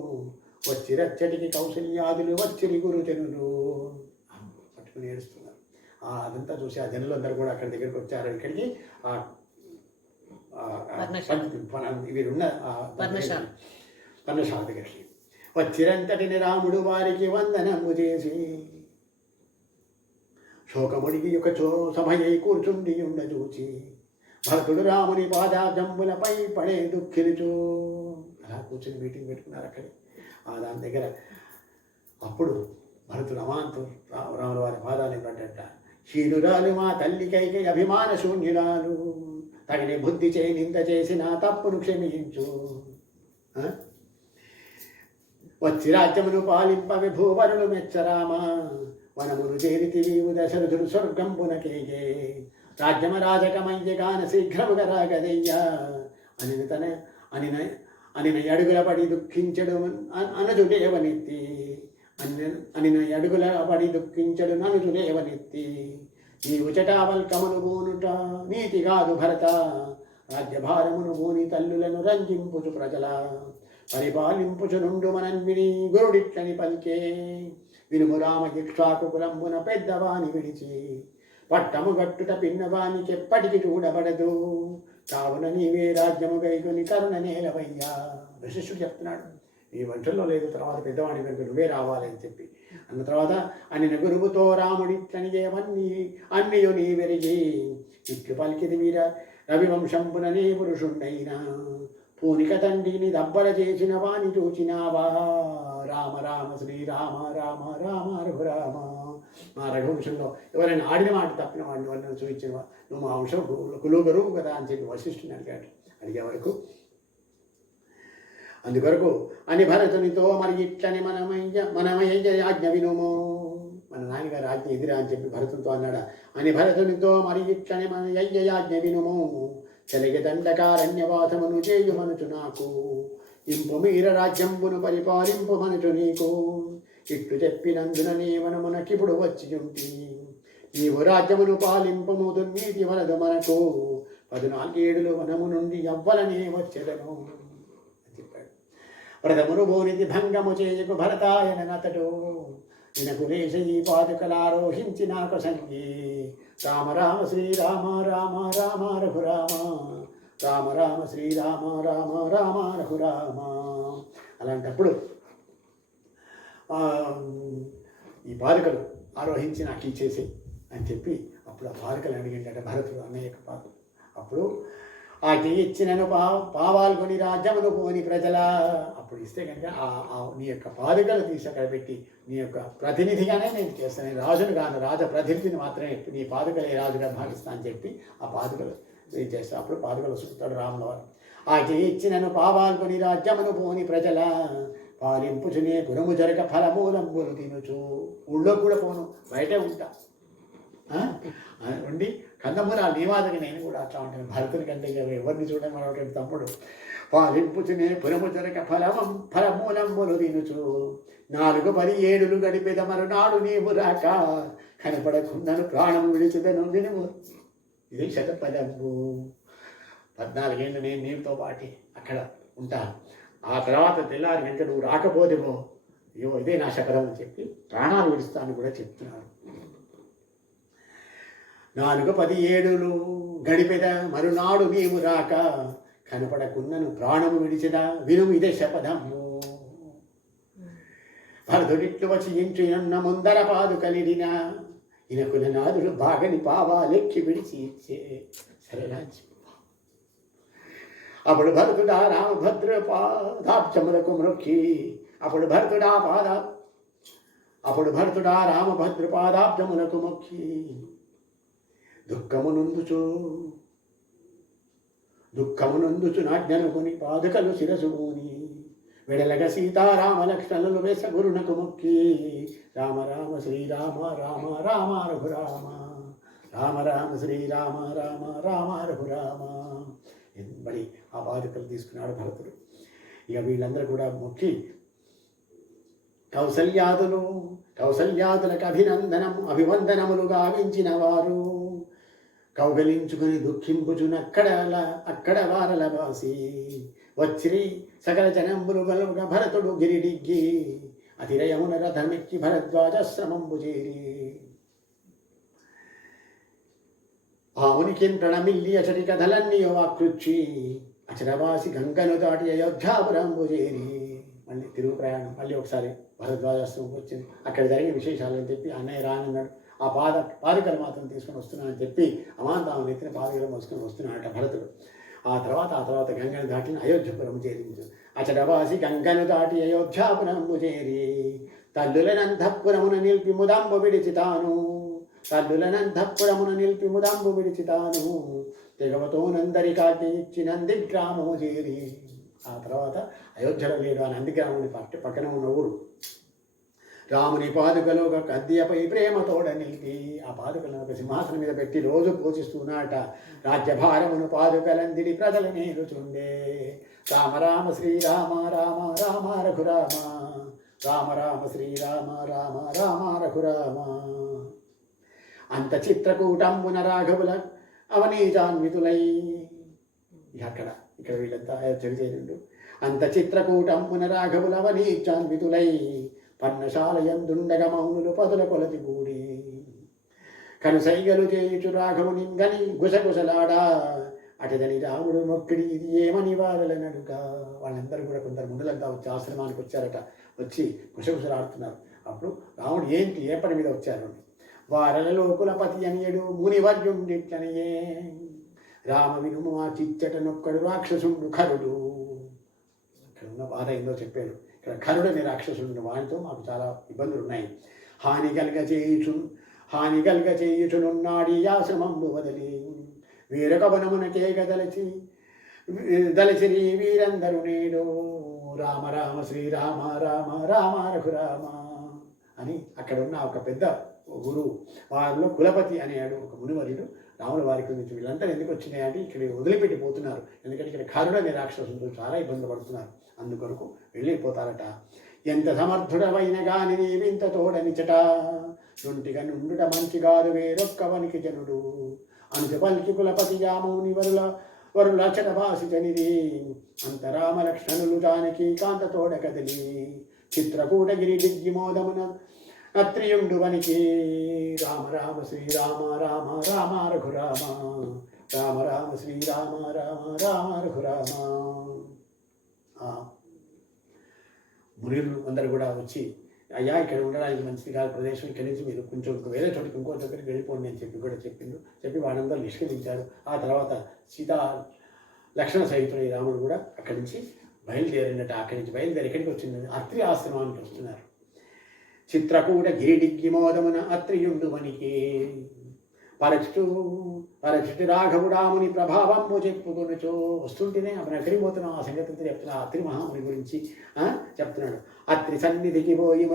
వచ్చిరచ్చటికి కౌశల్యాదులు వచ్చిరి గురుజనులు పట్టుకుని ఏడుస్తున్నారు. అదంతా చూసి ఆ జనులందరూ కూడా అక్కడి దగ్గరికి వచ్చారు. ఇక్కడికి వీరున్న పర్ణశాల దగ్గరికి వచ్చిరంతటిని రాముడు వారికి వందనము చేసి శోకముడికి ఒక సభయై కూర్చుండి ఉండ చూచి భరతుడు రాముని పాదాజంబులపై పడే దుఃఖిలుచు అలా కూర్చుని మీటింగ్ పెట్టుకున్నారు అక్కడి దాని దగ్గర. అప్పుడు భరతుడు అమాంతు రాముల వారి పాదాలు పడ్డట. శీలురాలు మా తల్లికైకి అభిమాన శూన్యురాలు తగిన బుద్ధి చేయి నింద చేసిన తప్పును క్షమించు, వచ్చి రాజ్యమును పాలింపవి భూవరులు మెచ్చరామా వనమును చేరితివి దశరథుడు స్వర్గంబునకేగే రాజ్యమ రాజకమయ్యగాన శీఘ్రముగా రాగదయ్యా అని తన అని అడుగుల పడి దుఃఖించడు అనుజుడేవనెత్తి అని అడుగుల పడి దుఃఖించడు అనుజుడేవనెత్తి నీవు చటావల్కమును బోనుట నీతి కాదు భరత రాజ్యభారమును బోని తల్లులను రంజింపుచు ప్రజల పరిపాలింపుచు నుండు మనన్విని గురుడిట్లని పలికే వినుము రామ ఇక్ష్వాకులంబున పెద్దవాని విడిచి పట్టము గట్టుట పిన్నవానికి ఎప్పటికి చూడబడదు కావున నీవే రాజ్యము గైకొని కరుణ నేలవయ్యా వశిష్ఠుడు చెప్తున్నాడు. ఈ వంటల్లో లేదు, తర్వాత పెద్దవాడి కనుక నువ్వే రావాలని చెప్పి అన్న తర్వాత అనిన గురువుతో రాముడిట్లనియేవన్నీ అన్నియు నీ వెరిగి ఇట్లు పలికిది వీర రవివంశంపుననే పురుషుండైనా పూనిక తండ్రిని దబ్బల చేసిన వాణి చూచినావా రామ రామ శ్రీరామ రామ రామ రఘురామ. మా రఘువంశంలో ఎవరైనా ఆడిన మాట తప్పిన వాడిని వాళ్ళని చూపించిన నువ్వు మా వంశం కులు గరువు కదా అని చెప్పి వశిష్ఠుని అడిగే వరకు అందుకొరకు అని భరతునితో మరి ఇట్లని మనమయ్య ఆజ్ఞ వినుము. మన నాన్నగారు ఆజ్ఞ ఎదిరా అని చెప్పి భరతునితో అన్నాడా అని భరతునితో మరి ఇట్లని మన ఆజ్ఞ వినుము చలిగ దండకారణ్యవాసమును చేయుమనుచు నాకు ఇంపు మీర రాజ్యంబును పరిపాలింపు మనుచు నీకు ఇట్లు చెప్పినందున నీ వనమునకిప్పుడు వచ్చియుంటి నీవు రాజ్యమును పాలింపము దుర్నీతి వలదు మనకు 14 ఏడులు వనము నుండి ఎవ్వలనే వచ్చెదను చెప్పాడు. ప్రథమును భూనిధి భంగము చేయకు భరతాయనతడు నినకు లేశ ఈ పాదుకలారోహించి నాకు సంగి రామ రామ శ్రీరామ రామ రామ రఘురామ రామ రామ శ్రీరామ రామ రామ రఘురామ. అలాంటప్పుడు ఈ బాలికలు ఆరోహించి నాకు ఇచ్చేసి అని చెప్పి అప్పుడు ఆ బాలికలు అడిగిందట భరతుడు అన్నయ్య యొక్క పాత్ర. అప్పుడు ఆటి ఇచ్చినను పావాల్గొని రాజ్యమును పోని ప్రజల అప్పుడు ఇస్తే కనుక నీ యొక్క పాదుకలు తీసి అక్కడ పెట్టి నీ యొక్క ప్రతినిధిగానే నేను చేస్తాను, నేను రాజును కాను, రాజ ప్రతినిధిని మాత్రమే నీ పాదుకలే రాజుగా భావిస్తా అని చెప్పి ఆ పాదుకలు చేస్తాను. అప్పుడు పాదుకలు చూస్తాడు రాముల వారు. ఆటి ఇచ్చినను పావాల్గొని రాజ్యమును పోని ప్రజల పాలింపుచునే గురము జరగ ఫలమూలంబులు తినుచు. ఊళ్ళో కూడా పోను, బయటే ఉంటా ఉండి కందమూలాలు నీవాదకి నేను కూడా అట్లా ఉంటాను. భరతుని కంటే ఎవరిని చూడడం మనటువంటి తమ్ముడు పాలింపుచునే పురము జరగ ఫలమూలంబులు తినుచు 4-17 గడిపెద మరునాడు నీవు రాక కనపడకుండాను ప్రాణము విడిచిదను వినుము. ఇది శతపదంబు. 14 ఏళ్ళు నేను నీతో పాటి అక్కడ ఉంటాను. ఆ తర్వాత తెల్లారి గంట నువ్వు రాకపోతేమో అయ్యో ఇదే నా శపథం అని చెప్పి ప్రాణాలు విడుస్తాను కూడా చెప్తున్నాను. 4-17 గడిపెద మరునాడు నీవు రాక కనపడకున్నను ప్రాణము విడిచిదా వినుము ఇదే శపథము. భరతుడిట్లు వచ్చి ఇంటి అన్న ముందర పాదుకలిడిన ఇనకుల నాదులు బాగని పావాలెక్కి విడిచి ఇచ్చే సరేనా. అప్పుడు భరతుడా రామభద్ర పాదాబ్జములకు మ్రొక్కి అప్పుడు భరతుడా రామభద్ర పాదాబ్జములకు మొక్కి దుఃఖమునందుచు నాజ్ఞనుకుని పాదుకలు శిరసుని వెడలగ సీతారామ లక్ష్మణులు వేస గురునకు మొక్కి రామ రామ శ్రీరామ రామ రామ రఘురామ రామ రామ శ్రీరామ రామ రామ రఘురామ బడి ఆ బాధికలు తీసుకున్నాడు భరతుడు. ఇక వీళ్ళందరూ కూడా మొక్కి కౌసల్యాదులకు అభివందనములు గావించిన వారు కౌగలించుకుని దుఃఖింపుచునక్కడ వారల బాసి వచ్చిరి సకల జనంబులు గలుగ భరతుడు గిరిడిగ్గి అతిరయమున రథమెక్కి భరద్వాజశ్రమంబు చేరి ఆవునికి ప్రణమిల్లి అచటి కథలన్నీయో ఆకృచ్చి అచరవాసి గంగను దాటి అయోధ్యాపురంబు చేరి మళ్ళీ తిరుగు ప్రయాణం మళ్ళీ ఒకసారి భరద్వాజాశ్రమం వచ్చింది. అక్కడ జరిగిన విశేషాలని చెప్పి అన్నయ్య రానన్నాడు. ఆ పాదుకలు మాత్రం తీసుకొని వస్తున్నానని చెప్పి అమాంతామని ఎత్తిన పాదుకలు మోసుకొని వస్తున్నాడట భరతుడు. ఆ తర్వాత గంగను దాటిన అయోధ్యపురము చేరించు అచడవాసి గంగను దాటి అయోధ్యాపురంబు చేరి తల్లులనంతఃపురమున నిలిపి ముదంబు విడిచితాను తెగవతోనందరి కాకి ఇచ్చి నందిగ్రామము చేరి. ఆ తర్వాత అయోధ్యలో లేడు ఆ నందిగ్రాముని పక్కన ఉన్న ఊరు రాముని పాదుకలో ఒక కద్యపై ప్రేమతోడ నిలిపి ఆ పాదుకలను ఒక సింహాసనం మీద పెట్టి రోజు పోషిస్తున్నాట. రాజ్యభారమును పాదుకలందిడి ప్రజల నేరుచుండే. రామ రామ శ్రీరామ రామ రామ రఘురామ, రామ రామ శ్రీరామ రామ రామ రఘురామ. అంత చిత్రకూటంబున రాఘవుల అవనీజాన్వితులై. ఇక్కడ వీళ్ళంతా చరిచేయుండు. అంత చిత్రకూటంబున రాఘవుల అవనీజాన్వితులై పర్ణశాలయందుండగ మౌనులు పదుల కొలతి కూడి. కనుసైగలు చేయుచు రాఘవుని గని గుసగుసలాడా. అటదని రాముడు మొక్కిడి ఇది ఏమని వారలనడుక. వాళ్ళందరూ కూడా కొందరు ముందులంతా వచ్చి ఆశ్రమానికి వచ్చారట. వచ్చి గుసగుసలాడుతున్నారు. అప్పుడు రాముడు ఏంటి ఏ పని మీద వచ్చారు? వారలలో కులపతి అనియడు మునివర్యుండిట్లనియే. రామ వినుము ఆ చిచ్చట నొక్కడు రాక్షసుండు ఖరుడు. ఇక్కడ ఉన్న బాధ ఏందో చెప్పాడు. ఇక్కడ ఖరుడు అనే రాక్షసుడు, వానితో మాకు చాలా ఇబ్బందులు ఉన్నాయి. హాని కలుగ చేయుచునున్నాడు ఈ ఆశ్రమంబు వదలి. వీరొక వనమునకేగ దలచిరి వీరందరు నేడు. రామ రామ శ్రీరామ రామ రామ రఘురామ అని అక్కడ ఉన్న ఒక పెద్ద గురువు, వారిలో కులపతి అనేవాడు ఒక మునివర్యుడు. రాముల వారికి నుంచి వీళ్ళంతా ఎందుకు వచ్చినాయంటే ఇక్కడ వదిలిపెట్టిపోతున్నారు. ఎందుకంటే ఇక్కడ ఖరుడు అనే రాక్షసులతో చాలా ఇబ్బందులు పడుతున్నారు. అందుకొరకు వెళ్ళిపోతారట. ఎంత సమర్థుడవైన గాని నీవింత తోడనిచట. చుంటిగా నుండుట మంచిగారు వేరొక్కవనికి జనుడు. అనుచ పల్కి కులపతి యామౌని వరుల చటభాసిచనిది. అంతరామ లక్ష్మణులు జానకి కాంత తోడ కదిలి. చిత్రకూటగిరి దిగ్గిమోదమున అత్రియుండు వనికి. రామ రామ శ్రీరామ రామ రామ రఘురామ, రామ రామ శ్రీరామ రామ రామ రఘురామ. మునులు అందరు కూడా వచ్చి, అయ్యా ఇక్కడ ఉండడానికి మంచిది కాదు ప్రదేశం, ఇక్కడి నుంచి మీరు కొంచెం వేరే చోటికి ఇంకో దగ్గరికి వెళ్ళిపోండి అని చెప్పి కూడా చెప్పి వాళ్ళందరూ నిష్కరించారు. ఆ తర్వాత సీతా లక్ష్మణ సహితుడై రాముడు కూడా అక్కడి నుంచి బయలుదేరినట్టు. అక్కడి నుంచి బయలుదేరి ఎక్కడికి వచ్చింది? అత్రి ఆశ్రమానికి వస్తున్నారు. చిత్రకూట గిరిడిగ్గి మోదమున అత్రియుండు వనికి. పరచుటి రాఘవుడాముని ప్రభావము చెప్పుకొనుచో. వస్తుంటేనే మనం ఎక్కడికి పోతున్నాం ఆ సంగతి చెప్తున్నా. అత్రి మహాముని గురించి చెప్తున్నాడు. అత్రి సన్నిధికి పోయి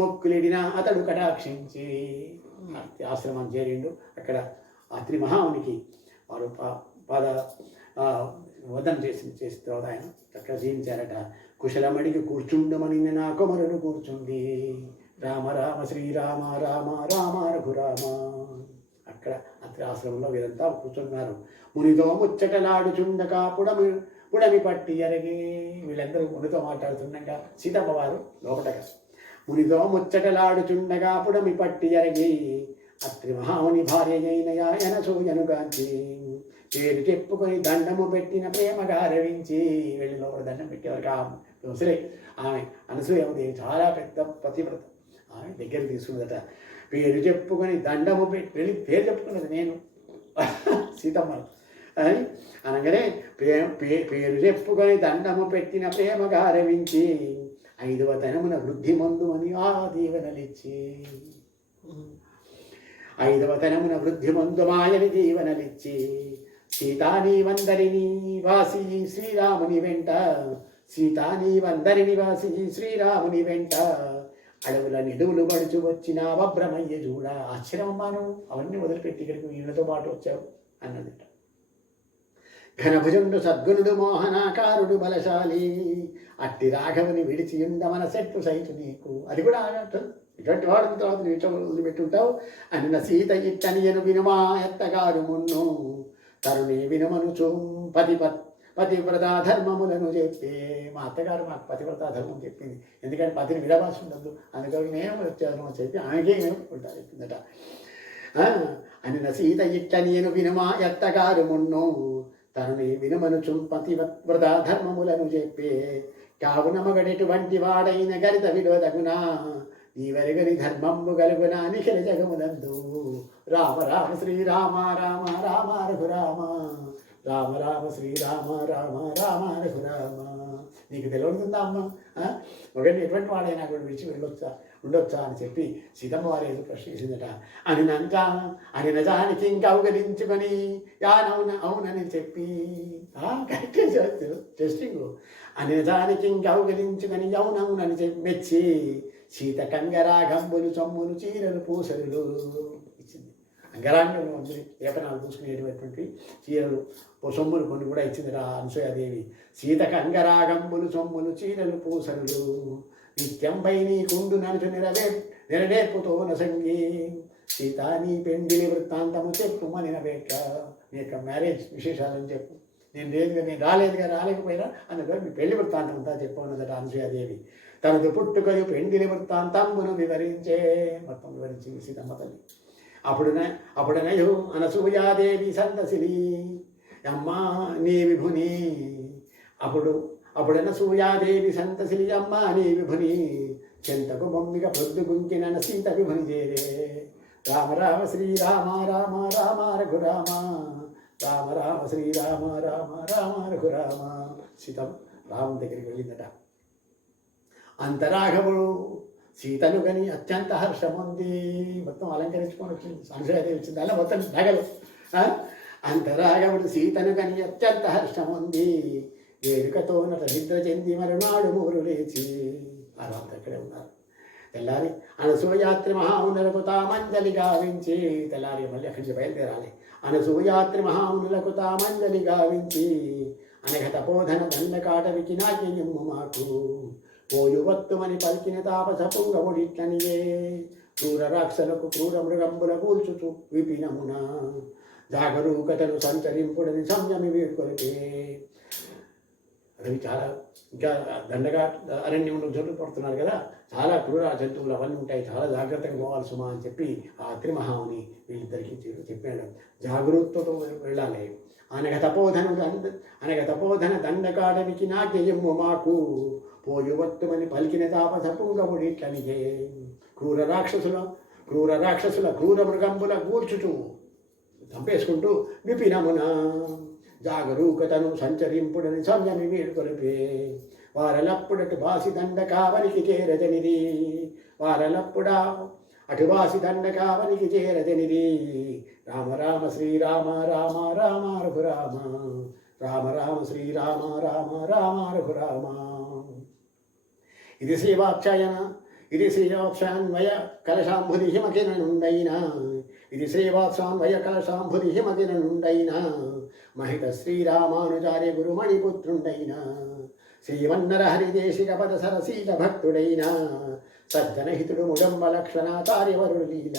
మొక్కులిడిన అతడు కటాక్షించి ఆశ్రమం చేరిండు. అక్కడ అత్రి మహామునికి వారు వదన చేసిన తర్వాత ఆయన అక్కడ జీవించారట. కుశలమడికి కూర్చుండమని నా కుమరుడు కూర్చుంది. రామ రామ శ్రీరామ రామ రామ రఘురామ. అక్కడ అత్రి ఆశ్రమంలో వీరంతా కూర్చున్నారు. మునితో ముచ్చటలాడుచుండగా పుడమి పట్టి ఎరగి. వీళ్ళందరూ మునితో మాట్లాడుతుండగా సీతమ్మ వారు లోపటగా. మునితో ముచ్చటలాడుచుండగా పుడమి పట్టి ఎరగి. అత్రి మహాముని భార్య అయిన యనసూయనుగాంచి. పేరు చెప్పుకొని దండము పెట్టిన ప్రేమగా రవించి. వెళ్ళి లోపల దండం పెట్టేవారు. ముసలి ఆమె అనసూయదేవి చాలా పెద్ద పతివ్రత. ఆమె దగ్గర తీసుకున్నదట. పేరు చెప్పుకొని దండము పెట్టి వెళ్ళి పేరు చెప్పుకున్నది నేను సీతమ్మ అని అనగానే పేరు చెప్పుకొని దండము పెట్టిన ప్రేమగా రవించి. 5వ తనమున వృద్ధి మందుమని ఆ దీవెనలిచ్చి. 5వ తనమున వృద్ధి మందుమాయని దీవెనలిచ్చి. సీతాని వందరిని వాసి శ్రీరాముని వెంట. సీతాని వందరిని వాసి శ్రీరాముని వెంట. అడవుల నిడువులు పడుచు వచ్చిన వబ్రమయ్య చూడ. ఆశ్చర్యమ్మాను అవన్నీ వదిలిపెట్టి ఇక్కడికి వీళ్ళతో పాటు వచ్చావు అన్నదట. ఘనభుజుండు సద్గుణుడు మోహనాకారుడు బలశాలి. అట్టి రాఘవుని విడిచియుండ మన సెట్టు సైతు నీకు. అది కూడా ఇటువంటి వాడిన తర్వాత నువ్వు ఇట్లా వదిలిపెట్టుంటావు. అన్న సీత ఇట్టనియను వినుమా ఎత్తగారు మున్ను. తరుణి వినుమనుచు పతివ్రతా ధర్మములను చెప్పి. మా అత్తగారు మాకు పతివ్రతా ధర్మం చెప్పింది. ఎందుకంటే పతిని విడవాసి ఉండదు, అందుకని నేను వచ్చాను అని చెప్పి ఆమెకే ఉంటారు చెప్పిందట. అన్న సీత ఇట్టనియను వినుమా ఎత్తగారు మున్ను. తరుణి వినుమనుచు పతివ్రతా ధర్మములను చెప్పి. కావున మగడెటువంటి వాడైన గరిత విడవదగునా. నీవెరగని ధర్మంబు గలుగునా నిఖిల జగమునందు. రామ రామ శ్రీరామ రామ రామ రఘురామ, రామ రామ శ్రీరామ రామ రామ రఘురామ. నీకు తెలియదుందా అమ్మ? ఒకటి ఎటువంటి వాడైనా కూడా విడిచి ఉండొచ్చా అని చెప్పి సీతమ్మ వారు ఏదో ప్రశ్న వేసిందట. అని నిజానికి ఇంకా అవగలించుకొని అవునని చెప్పి కరెక్ట్ టెస్టింగ్. అని నిజానికి ఇంకా అవగలించుకొని అవునవునని చెప్పి మెచ్చి సీత కంగరాగంబులు చొమ్ములు చీరలు పూసలు ఇచ్చింది. అంగరాంగంలో ఉంది వేపనాలు పూసుకునేటువంటి చీరలు సొమ్ములు కొన్ని కూడా ఇచ్చిందిరా అనసూయాదేవి. సీతకు అంగరాగంబులు సొమ్ములు చీరలు పూసలు నిత్యంపై నీ కుండు నడుచు నెరవేర్పుతో నసంగి. సీత నీ పెండిలి వృత్తాంతము చెప్పు మనిన వేట. నీ యొక్క మ్యారేజ్ విశేషాలని చెప్పు. నేను రాలేకపోయినా అందులో మీ పెళ్లి వృత్తాంతం అంతా చెప్పన్నదట అనసూయాదేవి. తనదు పుట్టుకయు పెండిలి వృత్తాంతమును వివరించే. మొత్తం వివరించింది సీతమ్మ తల్లి. అప్పుడనయు అనసూయాదేవి సంతసిలి అమ్మా నీ విభుని. అప్పుడనసూయాదేవి సంతసిలి అమ్మా నీ విభుని. చెంతకు బొమ్మిగా పొద్దు గుంకిన సీత విభుని చేరే. రామ రామ శ్రీరామ రామ రామ రఘురామ. రామ రామ శ్రీరామ రామ రామ రఘురామ. సీత రాముని దగ్గరికి వెళ్ళిందట. అంతరాఘవుడు సీతను గని అత్యంత హర్షముంది. మొత్తం అలంకరించుకొని వచ్చింది అనసూయాదేవి వచ్చింది అలా మొత్తం నగలు. అంతరాఘవుడు సీతను గని అత్యంత హర్షముంది. వేడుకతో నట నిద్ర చెంది మరునాడు మూరు లేచి. ఆ రాత్రి అక్కడే ఉన్నారు. తెల్లారి అనసూయాత్రి మహామునులకు తామంజలి గావించి. తెల్లారి మళ్ళీ అక్కడి నుంచి బయలుదేరాలి. అనసూయాత్రి మహామునులకు తామంజలి గావించి. అనఘ తపోధన దండకాటవికి నాట్యము మాకు. పోయువత్తుమని పలికిన తాపస పుంగముడిట్లనియే. క్రూర రాక్షలకు క్రూర మృగంబుల కూల్చుచు విపినమున. జాగరూకతను సంచరింపుడని సంయమి వీడుకొలిపే. అవి చాలా ఇంకా దండగా అరణ్యంలో జంతువులు పడుతున్నారు కదా, చాలా క్రూర జంతువులు అవన్నీ ఉంటాయి, చాలా జాగ్రత్తగా పోవాలి సుమా అని చెప్పి ఆ త్రిమహాముని వీళ్ళిద్దరికీ చెప్పాడు. జాగరూకతతో వెళ్ళాలి. అనగ తపోధన దండకాడవికి నాట్యము మాకు. పోయువత్తుమని పలికిన తాపస పుంగముడిట్లనియే. క్రూర రాక్షసుల క్రూర మృగంబుల కూర్చుచు చంపేసుకుంటూ విపినమున. జాగరూకతను సంచరింపుడని సంయమి వీడుకొలిపే. వారలప్పుడటు బాసి దండకావనికి చేరజనిది. అటువాసి దండకావనికి చేరజనిది. రామ రామ శ్రీరామ రామ రామ రఘురామ. రామ రామ శ్రీరామ రామ రామ రఘురామ. ఇది శ్రీవాక్షాన్వయ కలశాంభుది హిమకిరణుండైనా. ఇది శ్రీవాక్షాన్వయ కలశాంభుది హిమకిరణుండైనా. మహిత శ్రీరామానుచార్య గురుమణిపుత్రుండైనా. శ్రీవన్నర హరిదేశిక పద సరసీల భక్తుడైనా. సజ్జనహితుడు ముడంబ లక్షణాచార్యవరుడు లీల.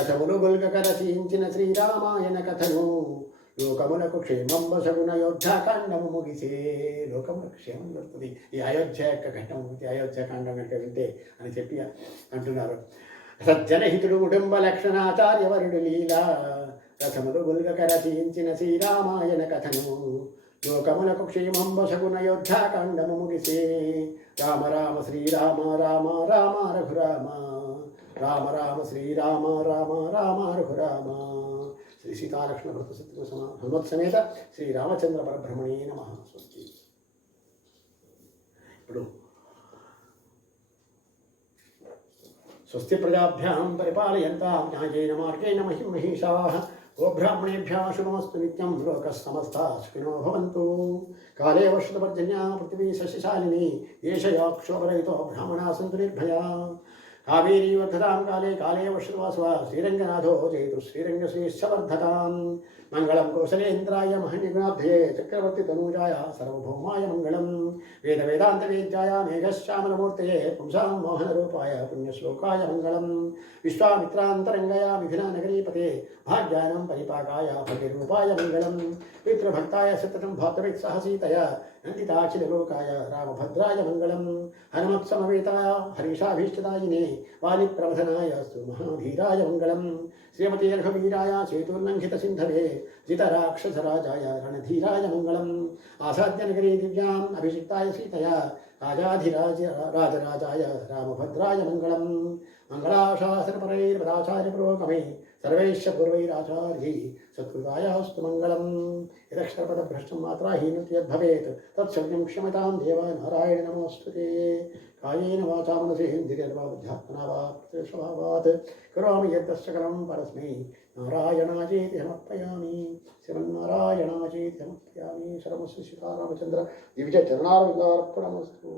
రసములు గొల్గక రచించిన శ్రీరామాయణ కథను. లోకములకు క్షేమం వసగుణ అయోధ్యాకాండము ముగిసే. లోకములకు క్షేమం దొరుకుతుంది ఈ అయోధ్య యొక్క ఘట్టం ముగితే, అయోధ్యాకాండం కనుక వింటే అని చెప్పి అంటున్నారు. సజ్జనహితుడు కుటుంబ లక్షణాచార్యవరుడు లీలా. రసములు గుల్గక రచించిన శ్రీరామాయణ కథను. లోకములకు క్షేమం వసగుణ అయోధ్యాకాండము ముగిసే. రామ రామ శ్రీరామ రామ రామ రఘురామ. రామ రామ శ్రీరామ రామ రామ రఘురామ. శ్రీ సీతాలక్ష్మణ భరత శత్రుఘ్న హనుమత్సమేత శ్రీరామచంద్ర పరబ్రహ్మణే నమః. స్వస్తి. ఇప్పుడు స్వస్తి ప్రజాభ్యాం పరిపాలయంతాం న్యాయేన మార్గేణ మహిమహీషాః. గోబ్రాహ్మణేభ్యः శుభమస్తు నిత్యం. లోకः సమస్తः సుఖినో భవంతు. కాలే వర్షతపర్జన్యా పృథివీ సస్యశాలినీ. ఏషయాక్షోభరహితో బ్రాహ్మణాः సन्तు నిర్భయాः. కావేరీ వర్ధతాం కాలే కాలే వర్షవాసవ. శ్రీరంగనాథో జయతు శ్రీరంగశ్రీశ్చవర్ధతాం. మంగళం కౌసలేంద్రాయ మహనీగుణాబ్ధయే చక్రవర్తి తనూజాయ సర్వభౌమాయ మంగళం. వేద వేదాంత వేద్యాయ మేఘశ్యామలమూర్తయే పుంసాం మోహనరూపాయ పుణ్యశ్లోకాయ మంగళం. విశ్వామిత్రాంతరంగయ మిథిలానగరీపతే భాగ్యానం పరిపాకాయ భగరూపాయ మంగళం. పితృభక్తాయ సతతం భాతృవిత్సహ సీతయ నందితాఖిలలోకాయ రామభద్రాయ మంగళం. హనుమత్సమవేతాయ హరీషాభీష్టదాయినే వాలిప్రవధనాయ మహాధీరాయ మంగళం. శ్రీమతే రఘువీరాయ సేతుర్లంఘిత సింధవే జితరాక్షసరాజాయ రణధీరాయ మంగళం. ఆసాద్యనగరీ దివ్యాం అభిషిక్తాయ సీతయ రాజాధిరాజ రాజరాజాయ రామభద్రాయ మంగళం. मङ्गलाशासनपरैर्वदाचार्यपुरोगमे सर्वैश्च पूर्वैराचार्यै सत्कृतायास्तु मङ्गलम् यदक्षरपदभ्रष्टं मात्राहीनं यद्भवेत् तत्सर्वं क्षमतां देव नारायण नमोऽस्तु ते कायेन वाचा मनसेन्द्रियर्वा बुद्ध्यात्मना वा प्रत्यक्षभावात् करोमि यद्दशकलं परस्मै नारायणाचेति समर्पयामि श्रीमन्नारायणाचेति समर्पयामि सर्वस्य सीतारामचन्द्र दिविजयचरणारविन्दार्पणमस्तु।